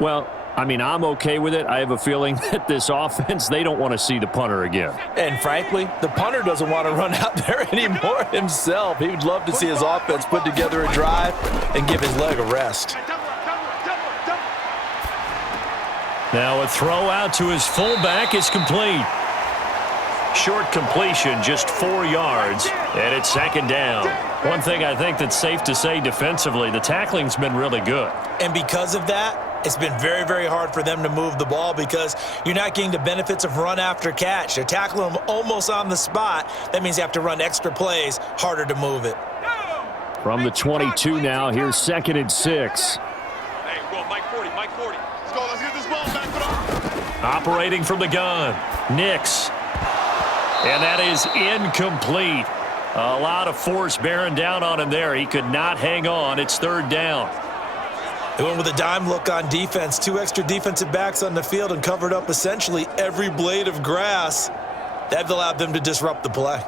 Well, I mean, I'm okay with it. I have a feeling that this offense, they don't want to see the punter again. And frankly, the punter doesn't want to run out there anymore himself. He would love to see his offense put together a drive and give his leg a rest. Now a throw out to his fullback is complete. Short completion, just 4 yards, and it's 2nd down. One thing I think that's safe to say defensively, the tackling's been really good. And because of that, it's been very, very hard for them to move the ball because you're not getting the benefits of run after catch. They're tackling them almost on the spot. That means you have to run extra plays, harder to move it. From the 22 now, here's 2nd and 6. Hey, go Mike 40, Mike 40. Let's go, let's get this ball back. Operating from the gun, Nix. And that is incomplete. A lot of force bearing down on him there. He could not hang on. It's 3rd down. They went with a dime look on defense. 2 extra defensive backs on the field and covered up essentially every blade of grass. That allowed them to disrupt the play.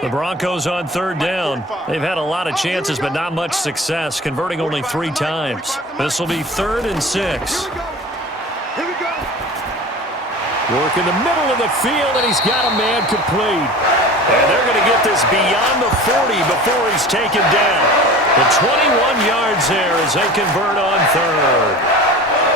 The Broncos on 3rd down. They've had a lot of chances, but not much success, converting only 3 times. This will be 3rd and 6. Work in the middle of the field, and he's got a man complete. And they're going to get this beyond the 40 before he's taken down. The 21 yards there as they convert on 3rd.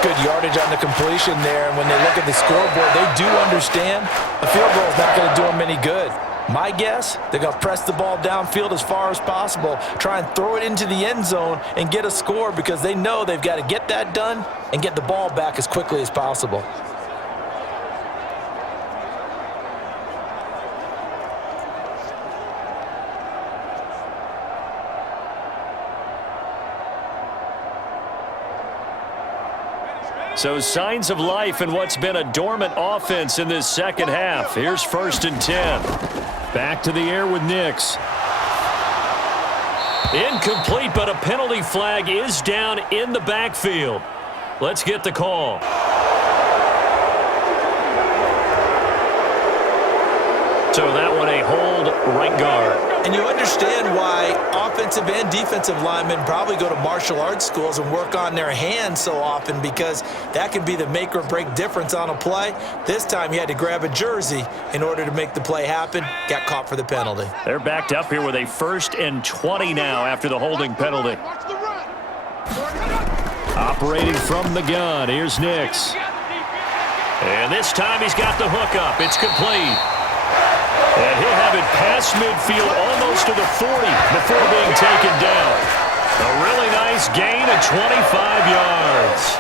Good yardage on the completion there, and when they look at the scoreboard, they do understand the field goal is not going to do them any good. My guess, they're going to press the ball downfield as far as possible, try and throw it into the end zone and get a score because they know they've got to get that done and get the ball back as quickly as possible. So signs of life in what's been a dormant offense in this second half. Here's 1st and 10. Back to the air with Nix. Incomplete, but a penalty flag is down in the backfield. Let's get the call. So that one a hold right guard. And you understand why offensive and defensive linemen probably go to martial arts schools and work on their hands so often, because that can be the make or break difference on a play. This time he had to grab a jersey in order to make the play happen. Got caught for the penalty. They're backed up here with a 1st and 20 now after the holding penalty. Operating from the gun, here's Nix. And this time he's got the hook up. It's complete. And he'll have it past midfield almost to the 40 before being taken down. A really nice gain of 25 yards.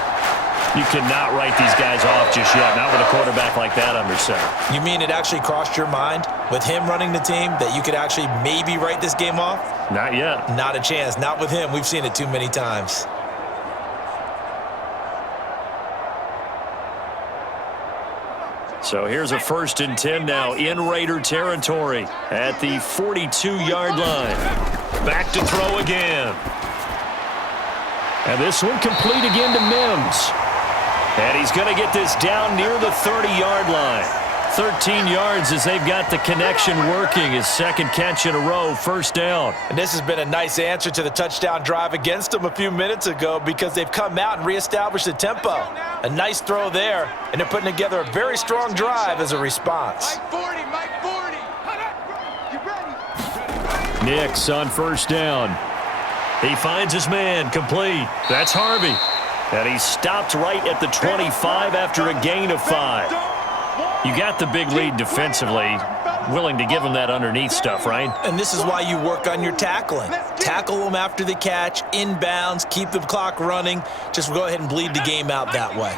You cannot write these guys off just yet, not with a quarterback like that under center. You mean it actually crossed your mind with him running the team that you could actually maybe write this game off? Not yet. Not a chance. Not with him. We've seen it too many times. So here's a 1st and 10 now in Raider territory at the 42-yard line. Back to throw again. And this one complete again to Mims. And he's going to get this down near the 30-yard line. 13 yards as they've got the connection working. His 2nd catch in a row, 1st down. And this has been a nice answer to the touchdown drive against them a few minutes ago, because they've come out and reestablished the tempo. A nice throw there, and they're putting together a very strong drive as a response. Mike 40, Mike 40. You ready? Nix on 1st down. He finds his man, complete. That's Harvey. And he stopped right at the 25 after a gain of 5. You got the big lead defensively. Willing to give him that underneath stuff, right? And this is why you work on your tackling. Tackle them after the catch, inbounds, keep the clock running. Just go ahead and bleed the game out that way.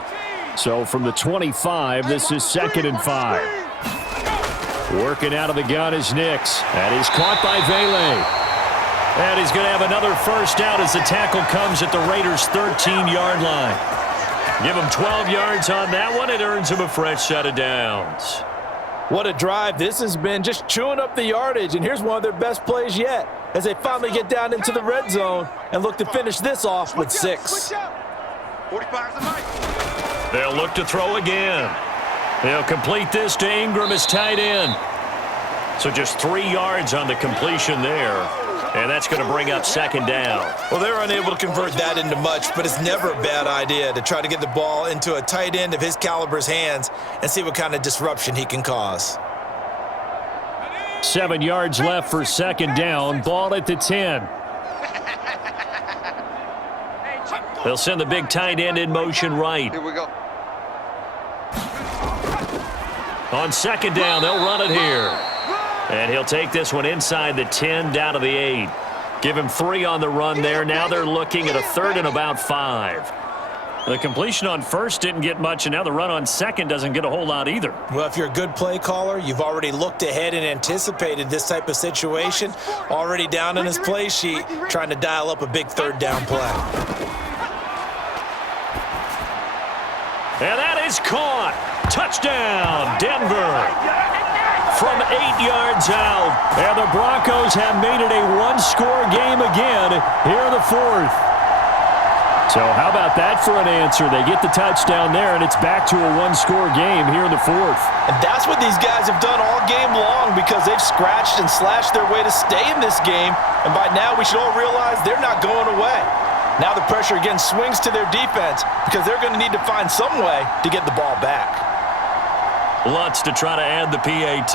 So from the 25, this is 2nd and 5. Working out of the gun is Nix. That is caught by Vele. And he's going to have another 1st down as the tackle comes at the Raiders' 13-yard line. Give him 12 yards on that one. It earns him a fresh set of downs. What a drive this has been, just chewing up the yardage. And here's one of their best plays yet, as they finally get down into the red zone and look to finish this off with 6. 45's the mic. They'll look to throw again. They'll complete this to Ingram as tight end. So just 3 yards on the completion there. And that's going to bring up 2nd down. Well, they're unable to convert that into much, but it's never a bad idea to try to get the ball into a tight end of his caliber's hands and see what kind of disruption he can cause. 7 yards left for 2nd down. Ball at the 10. They'll send the big tight end in motion right. Here we go. On 2nd down, they'll run it here. And he'll take this one inside the 10 down to the 8. Give him 3 on the run there. Now they're looking at a 3rd and about 5. The completion on 1st didn't get much, and now the run on 2nd doesn't get a whole lot either. Well, if you're a good play caller, you've already looked ahead and anticipated this type of situation. Already down on his play sheet, trying to dial up a big 3rd down play. And that is caught. Touchdown, Denver. From 8 yards out. And the Broncos have made it a one-score game again here in the 4th. So how about that for an answer? They get the touchdown there, and it's back to a one-score game here in the 4th. And that's what these guys have done all game long, because they've scratched and slashed their way to stay in this game. And by now, we should all realize they're not going away. Now the pressure again swings to their defense, because they're going to need to find some way to get the ball back. Lutz to try to add the PAT.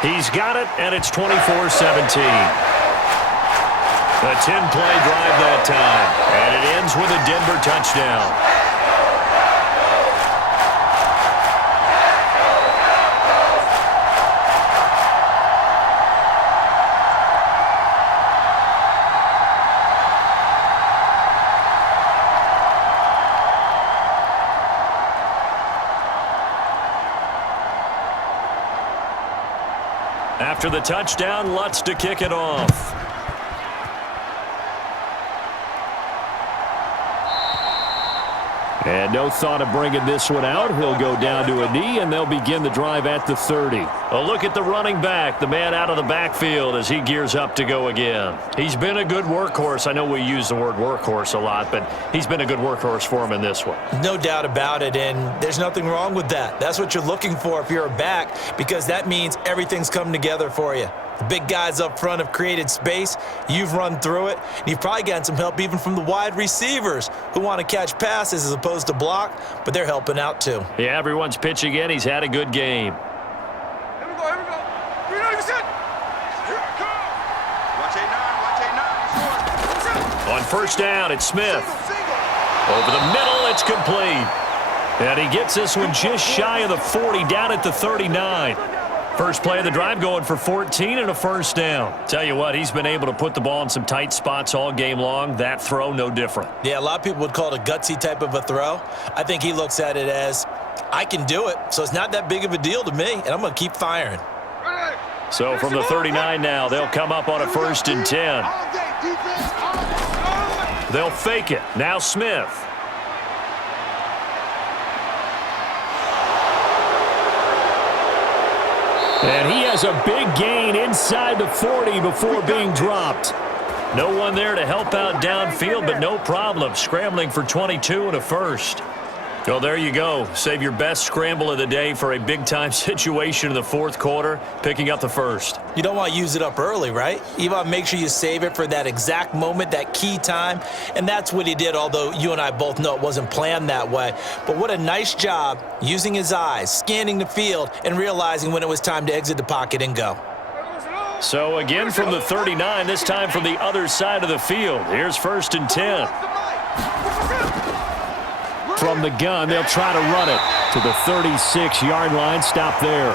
He's got it, and it's 24-17. A 10-play drive that time, and it ends with a Denver touchdown. After the touchdown, Lutz to kick it off. And no thought of bringing this one out. He'll go down to a knee, and they'll begin the drive at the 30. A look at the running back, the man out of the backfield as he gears up to go again. He's been a good workhorse. I know we use the word workhorse a lot, but he's been a good workhorse for him in this one. No doubt about it, and there's nothing wrong with that. That's what you're looking for if you're a back, because that means everything's come together for you. The big guys up front have created space. You've run through it. And you've probably gotten some help even from the wide receivers who want to catch passes as opposed to block, but they're helping out too. Yeah, everyone's pitching in. He's had a good game. Here we go, here we go. 390%. Here I come. Watch 8-9, watch 8-9. On first down, it's Smith. Single. Over the middle, it's complete. And he gets this one just shy of the 40, down at the 39. First play of the drive going for 14 and a first down. Tell you what, he's been able to put the ball in some tight spots all game long. That throw, no different. Yeah, a lot of people would call it a gutsy type of a throw. I think he looks at it as, I can do it, so it's not that big of a deal to me, and I'm going to keep firing. So from the 39 now, they'll come up on a first and 10. They'll fake it. Now Smith. And he has a big gain inside the 40 before being dropped. No one there to help out downfield, but no problem. Scrambling for 22 and a first. Well, there you go. Save your best scramble of the day for a big-time situation in the fourth quarter, picking up the first. You don't want to use it up early, right? You want to make sure you save it for that exact moment, that key time. And that's what he did, although you and I both know it wasn't planned that way. But what a nice job using his eyes, scanning the field, and realizing when it was time to exit the pocket and go. So again from the 39, this time from the other side of the field. Here's first and 10. From the gun, they'll try to run it to the 36-yard line. Stop there.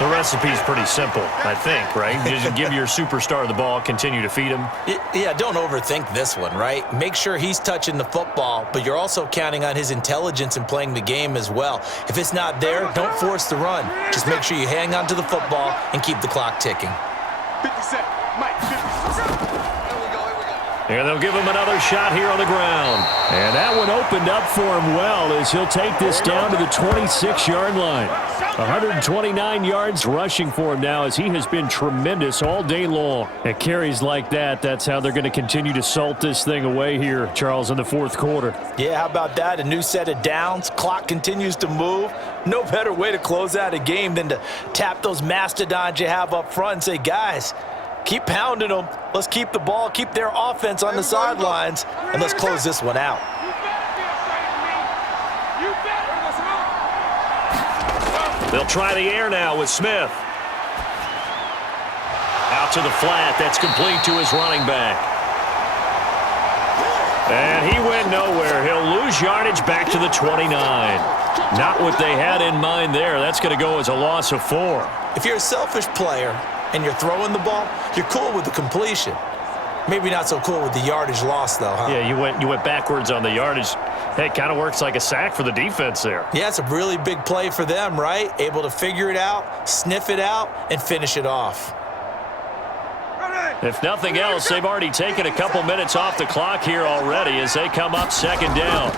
The recipe's pretty simple, I think, right? Just give your superstar the ball, continue to feed him. Yeah, don't overthink this one, right? Make sure he's touching the football, but you're also counting on his intelligence in playing the game as well. If it's not there, don't force the run. Just make sure you hang on to the football and keep the clock ticking. 50 Cent. Mike, 50 Cent. And they'll give him another shot here on the ground. And that one opened up for him well as he'll take this down to the 26-yard line. 129 yards rushing for him now as he has been tremendous all day long. At carries like that, that's how they're going to continue to salt this thing away here, Charles, in the fourth quarter. Yeah, how about that? A new set of downs. Clock continues to move. No better way to close out a game than to tap those mastodons you have up front and say, guys, keep pounding them. Let's keep the ball, keep their offense on the sidelines, and let's close this one out. They'll try the air now with Smith. Out to the flat. That's complete to his running back. And he went nowhere. He'll lose yardage back to the 29. Not what they had in mind there. That's going to go as a loss of 4. If you're a selfish player and you're throwing the ball, you're cool with the completion. Maybe not so cool with the yardage loss, though, huh? Yeah, you went backwards on the yardage. Hey, it kind of works like a sack for the defense there. Yeah, it's a really big play for them, right? Able to figure it out, sniff it out, and finish it off. If nothing else, they've already taken a couple minutes off the clock here already as they come up second down.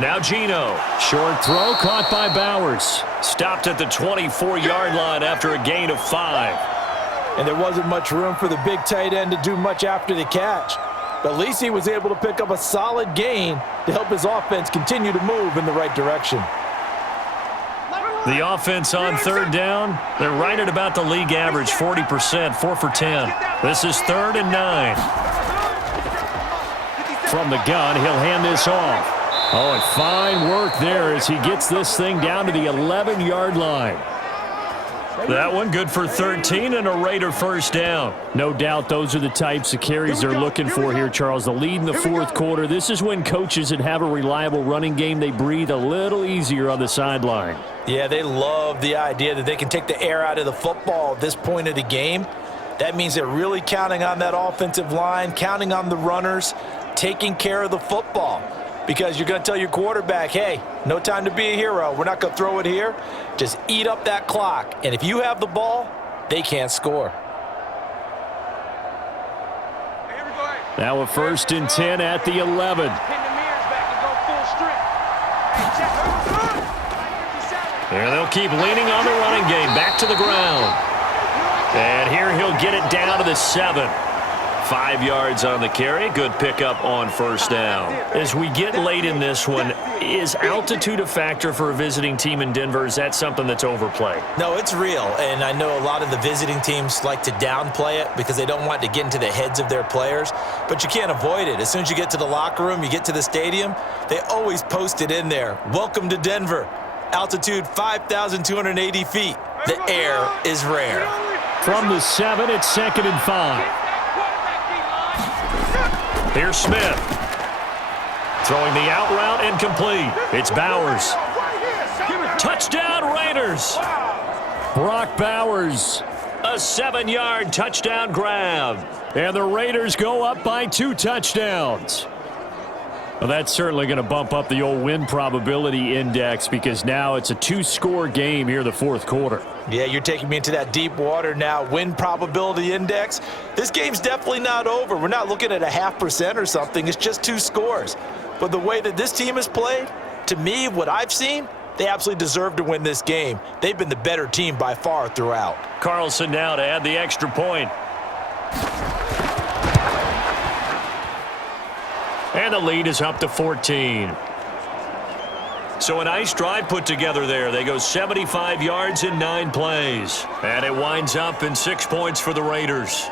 Now Geno. Short throw caught by Bowers. Stopped at the 24-yard line after a gain of 5. And there wasn't much room for the big tight end to do much after the catch. But at least he was able to pick up a solid gain to help his offense continue to move in the right direction. The offense on third down, they're right at about the league average, 40%, 4 for 10. This is 3rd and 9. From the gun, he'll hand this off. Oh, and fine work there as he gets this thing down to the 11-yard line. That one good for 13 and a Raider first down. No doubt those are the types of carries they're looking for here, Charles. The lead in the fourth quarter. This is when coaches that have a reliable running game, they breathe a little easier on the sideline. Yeah, they love the idea that they can take the air out of the football at this point of the game. That means they're really counting on that offensive line, counting on the runners, taking care of the football. Because you're going to tell your quarterback, hey, no time to be a hero. We're not going to throw it here. Just eat up that clock. And if you have the ball, they can't score. Now a 1st and 10 at the 11. And they'll keep leaning on the running game. Back to the ground. And here he'll get it down to the 7. 5 yards on the carry. Good pickup on first down. As we get late in this one, is altitude a factor for a visiting team in Denver? Is that something that's overplayed? No, it's real, and I know a lot of the visiting teams like to downplay it because they don't want to get into the heads of their players, but you can't avoid it. As soon as you get to the locker room, you get to the stadium, they always post it in there. Welcome to Denver. Altitude 5,280 feet. The air is rare. From the 7, it's 2nd and 5. Here's Smith. Throwing the out route incomplete. It's Bowers. Touchdown Raiders. Brock Bowers. A 7-yard touchdown grab. And the Raiders go up by 2 touchdowns. Well, that's certainly going to bump up the old win probability index because now it's a 2-score game here in the 4th quarter. Yeah, you're taking me into that deep water now. Win probability index. This game's definitely not over. We're not looking at a 0.5% or something. It's just 2 scores. But the way that this team has played, to me, what I've seen, they absolutely deserve to win this game. They've been the better team by far throughout. Carlson now to add the extra point. And the lead is up to 14. So a nice drive put together there. They go 75 yards in 9 plays. And it winds up in 6 points for the Raiders.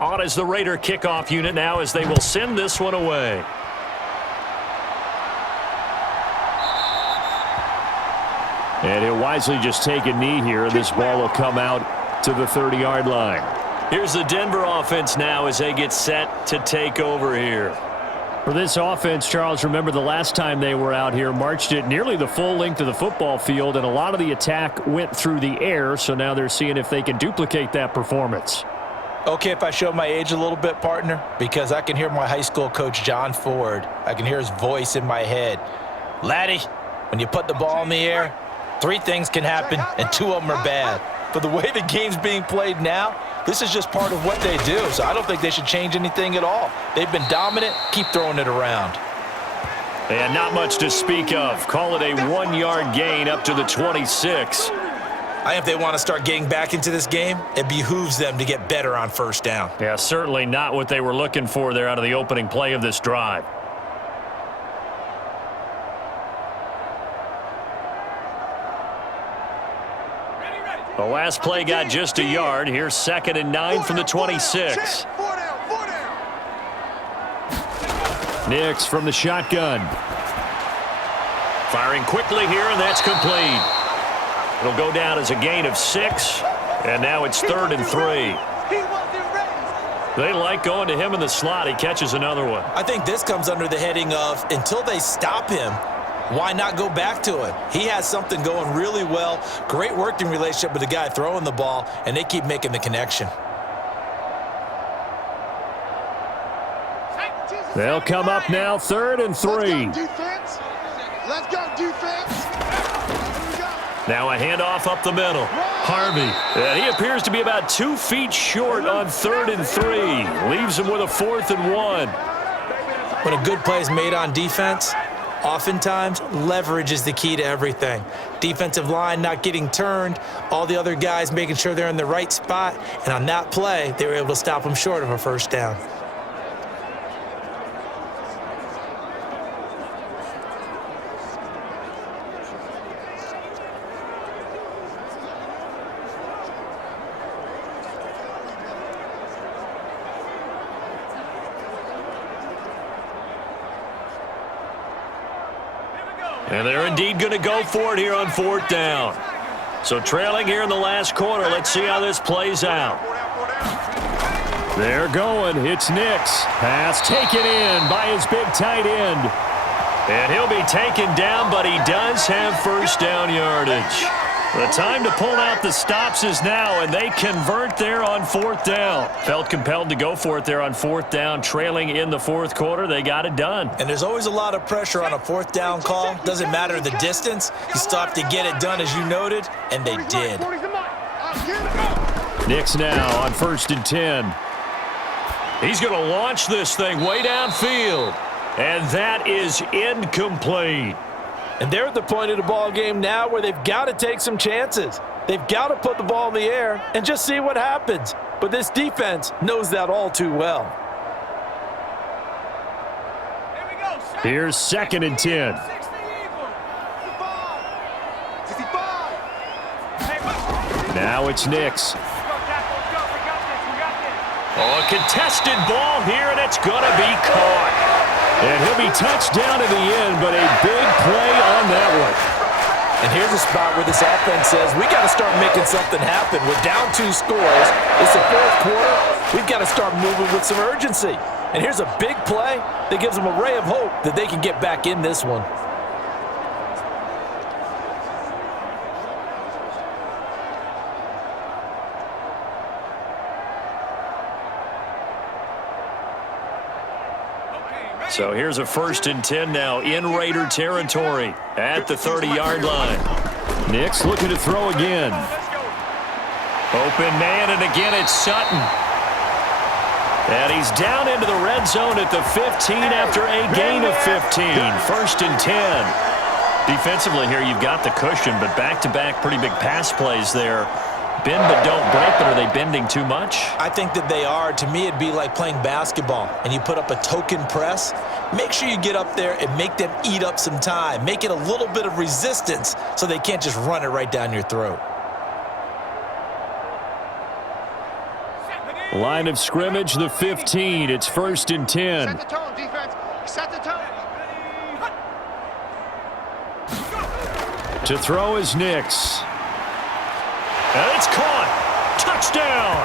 On as the Raider kickoff unit now as they will send this one away. And he'll wisely just take a knee here. This ball will come out to the 30-yard line. Here's the Denver offense now as they get set to take over here. For this offense, Charles, remember the last time they were out here, marched it nearly the full length of the football field, and a lot of the attack went through the air, so now they're seeing if they can duplicate that performance. Okay, if I show my age a little bit, partner, because I can hear my high school coach, John Ford. I can hear his voice in my head. Laddie, when you put the ball in the air, 3 things can happen, and 2 of them are bad. But the way the game's being played now, this is just part of what they do, so I don't think they should change anything at all. They've been dominant. Keep throwing it around. And not much to speak of. Call it a 1-yard gain up to the 26. I think if they want to start getting back into this game, it behooves them to get better on first down. Yeah, certainly not what they were looking for there out of the opening play of this drive. The last play got just a yard. Here's 2nd and 9 from the 26. Nix from the shotgun. Firing quickly here, and that's complete. It'll go down as a gain of 6, and now it's 3rd and 3. They like going to him in the slot. He catches another one. I think this comes under the heading of until they stop him, why not go back to it? He has something going really well. Great working relationship with the guy throwing the ball, and they keep making the connection. They'll come up now 3rd and 3. Let's go, defense. Now a handoff up the middle. Harvey. And he appears to be about 2 feet short on 3rd and 3. Leaves him with a 4th and 1. When a good play is made on defense, oftentimes leverage is the key to everything. Defensive line not getting turned, all the other guys making sure they're in the right spot, and on that play, they were able to stop them short of a first down. And they're indeed going to go for it here on 4th down. So trailing here in the last quarter. Let's see how this plays out. They're going. It's Nix. Pass taken in by his big tight end. And he'll be taken down, but he does have first down yardage. The time to pull out the stops is now, and they convert there on 4th down. Felt compelled to go for it there on 4th down, trailing in the 4th quarter. They got it done. And there's always a lot of pressure on a 4th down call. Doesn't matter the distance. You stop to get it done, as you noted, and they did. Knicks now on 1st and 10. He's going to launch this thing way downfield. And that is incomplete. And they're at the point of the ball game now where they've got to take some chances. They've got to put the ball in the air and just see what happens. But this defense knows that all too well. Here's 2nd and 10. Now it's Knicks. Oh, a contested ball here, and it's going to be caught. And he'll be touched down in the end, but a big play on that one. And here's a spot where this offense says, we got to start making something happen. We're down 2 scores. It's the 4th quarter. We've got to start moving with some urgency. And here's a big play that gives them a ray of hope that they can get back in this one. So here's a 1st and 10 now in Raider territory at the 30-yard line. Knicks looking to throw again. Open man, and again it's Sutton. And he's down into the red zone at the 15 after a gain of 15. 1st and 10. Defensively here, you've got the cushion, but back-to-back pretty big pass plays there. Bend but don't break, but are they bending too much? I think that they are. To me, it'd be like playing basketball, and you put up a token press. Make sure you get up there and make them eat up some time. Make it a little bit of resistance so they can't just run it right down your throat. Line of scrimmage, the 15. It's 1st and 10. Set the tone, defense. Set the tone. To throw is Knicks. And it's caught. Touchdown.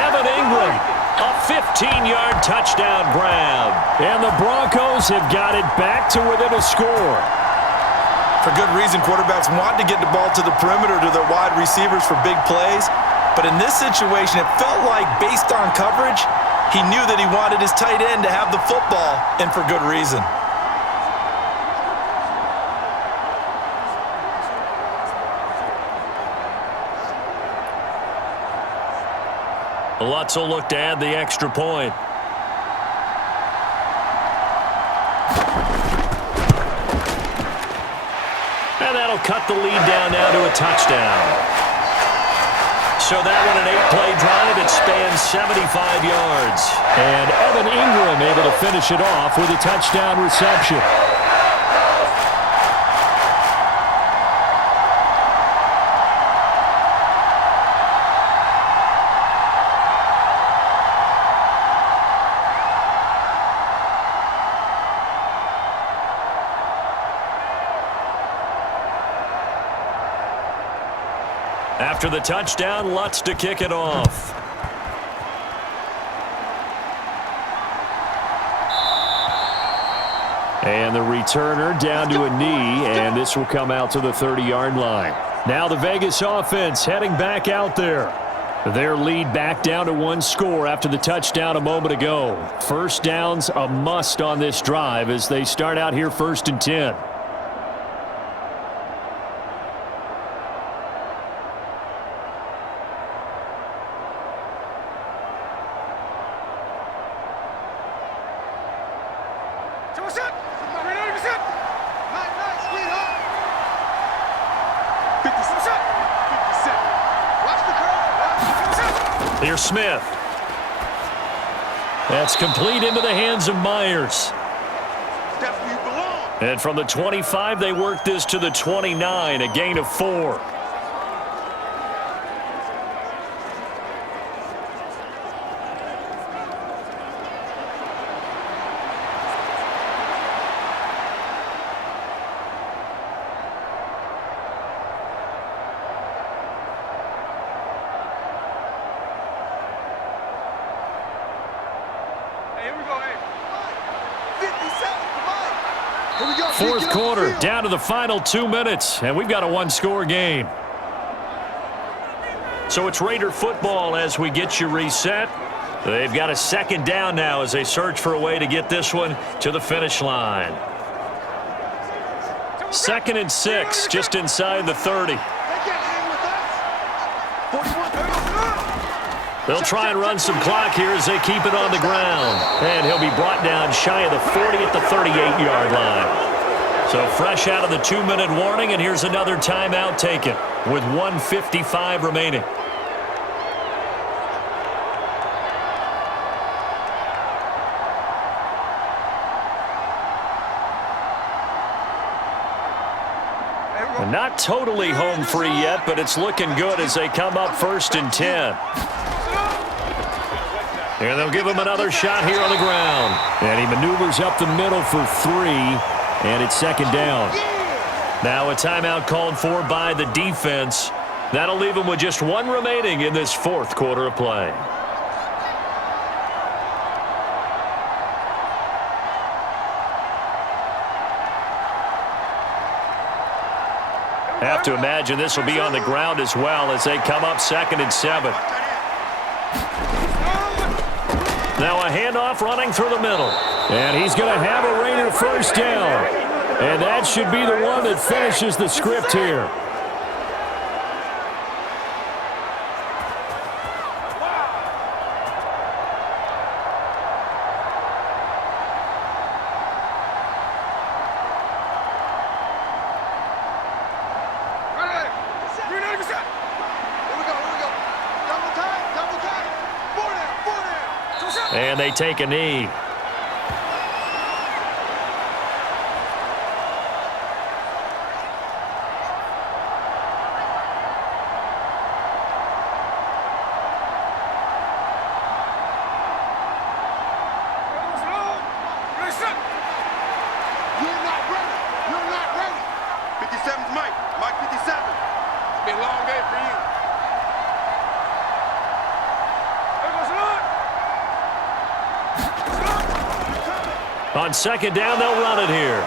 Evan Ingram, a 15-yard touchdown grab. And the Broncos have got it back to within a score. For good reason, quarterbacks want to get the ball to the perimeter to their wide receivers for big plays. But in this situation, it felt like based on coverage, he knew that he wanted his tight end to have the football, and for good reason. Lutz will look to add the extra point. And that'll cut the lead down now to a touchdown. So that one an 8-play drive. It spans 75 yards. And Evan Ingram able to finish it off with a touchdown reception. After the touchdown, Lutz to kick it off. And the returner down to a knee, and this will come out to the 30-yard line. Now the Vegas offense heading back out there. Their lead back down to 1 score after the touchdown a moment ago. 1st down's a must on this drive as they start out here 1st and 10. Here's Smith. That's complete into the hands of Myers. And from the 25, they work this to the 29, a gain of 4. Fourth quarter, down to the final 2 minutes, and we've got a one-score game. So it's Raider football as we get you reset. They've got a second down now as they search for a way to get this one to the finish line. 2nd and 6, just inside the 30. They'll try and run some clock here as they keep it on the ground. And he'll be brought down shy of the 40 at the 38-yard line. So fresh out of the 2-minute warning, and here's another timeout taken with 1:55 remaining. Not totally home free yet, but it's looking good as they come up 1st and 10. And they'll give him another shot here on the ground. And he maneuvers up the middle for 3, and it's 2nd down. Now a timeout called for by the defense. That'll leave him with just 1 remaining in this 4th quarter of play. Have to imagine this will be on the ground as well as they come up 2nd and 7. Now a handoff running through the middle. And he's going to have a Raider first down. And that should be the one that finishes the script here. And they take a knee. On 2nd down, they'll run it here.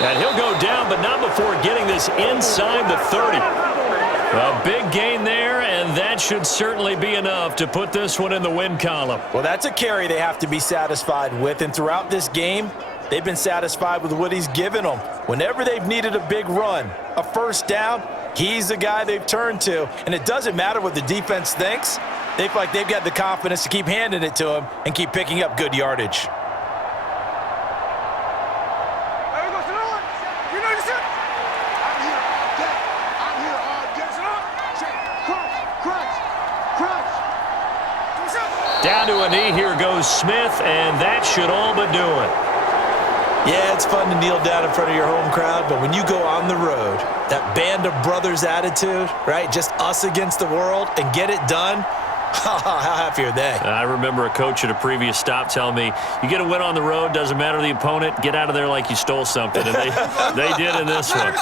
And he'll go down, but not before getting this inside the 30. A big gain there, and that should certainly be enough to put this one in the win column. Well, that's a carry they have to be satisfied with, and throughout this game, they've been satisfied with what he's given them. Whenever they've needed a big run, a first down, he's the guy they've turned to. And it doesn't matter what the defense thinks. They feel like they've got the confidence to keep handing it to him and keep picking up good yardage. Down to a knee, here goes Smith, and that should all but do it. Yeah, it's fun to kneel down in front of your home crowd, but when you go on the road, that band of brothers attitude, right, just us against the world, and get it done, how happy are they? I remember a coach at a previous stop telling me, you get a win on the road, doesn't matter the opponent, get out of there like you stole something, and they did in this one.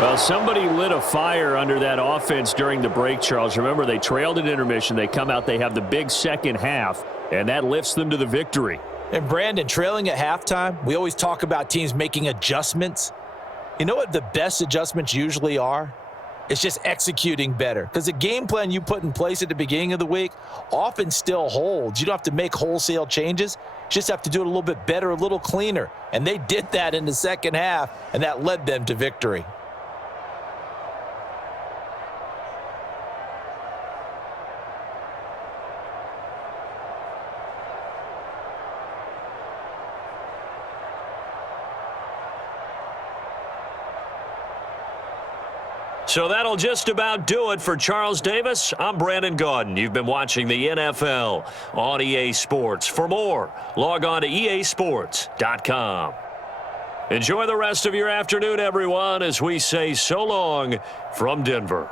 Well, somebody lit a fire under that offense during the break, Charles. Remember, they trailed at intermission. They come out, they have the big second half, and that lifts them to the victory. And, Brandon, trailing at halftime, we always talk about teams making adjustments. You know what the best adjustments usually are? It's just executing better. Because the game plan you put in place at the beginning of the week often still holds. You don't have to make wholesale changes. You just have to do it a little bit better, a little cleaner. And they did that in the second half, and that led them to victory. So that'll just about do it for Charles Davis. I'm Brandon Gaudin. You've been watching the NFL on EA Sports. For more, log on to easports.com. Enjoy the rest of your afternoon, everyone, as we say so long from Denver.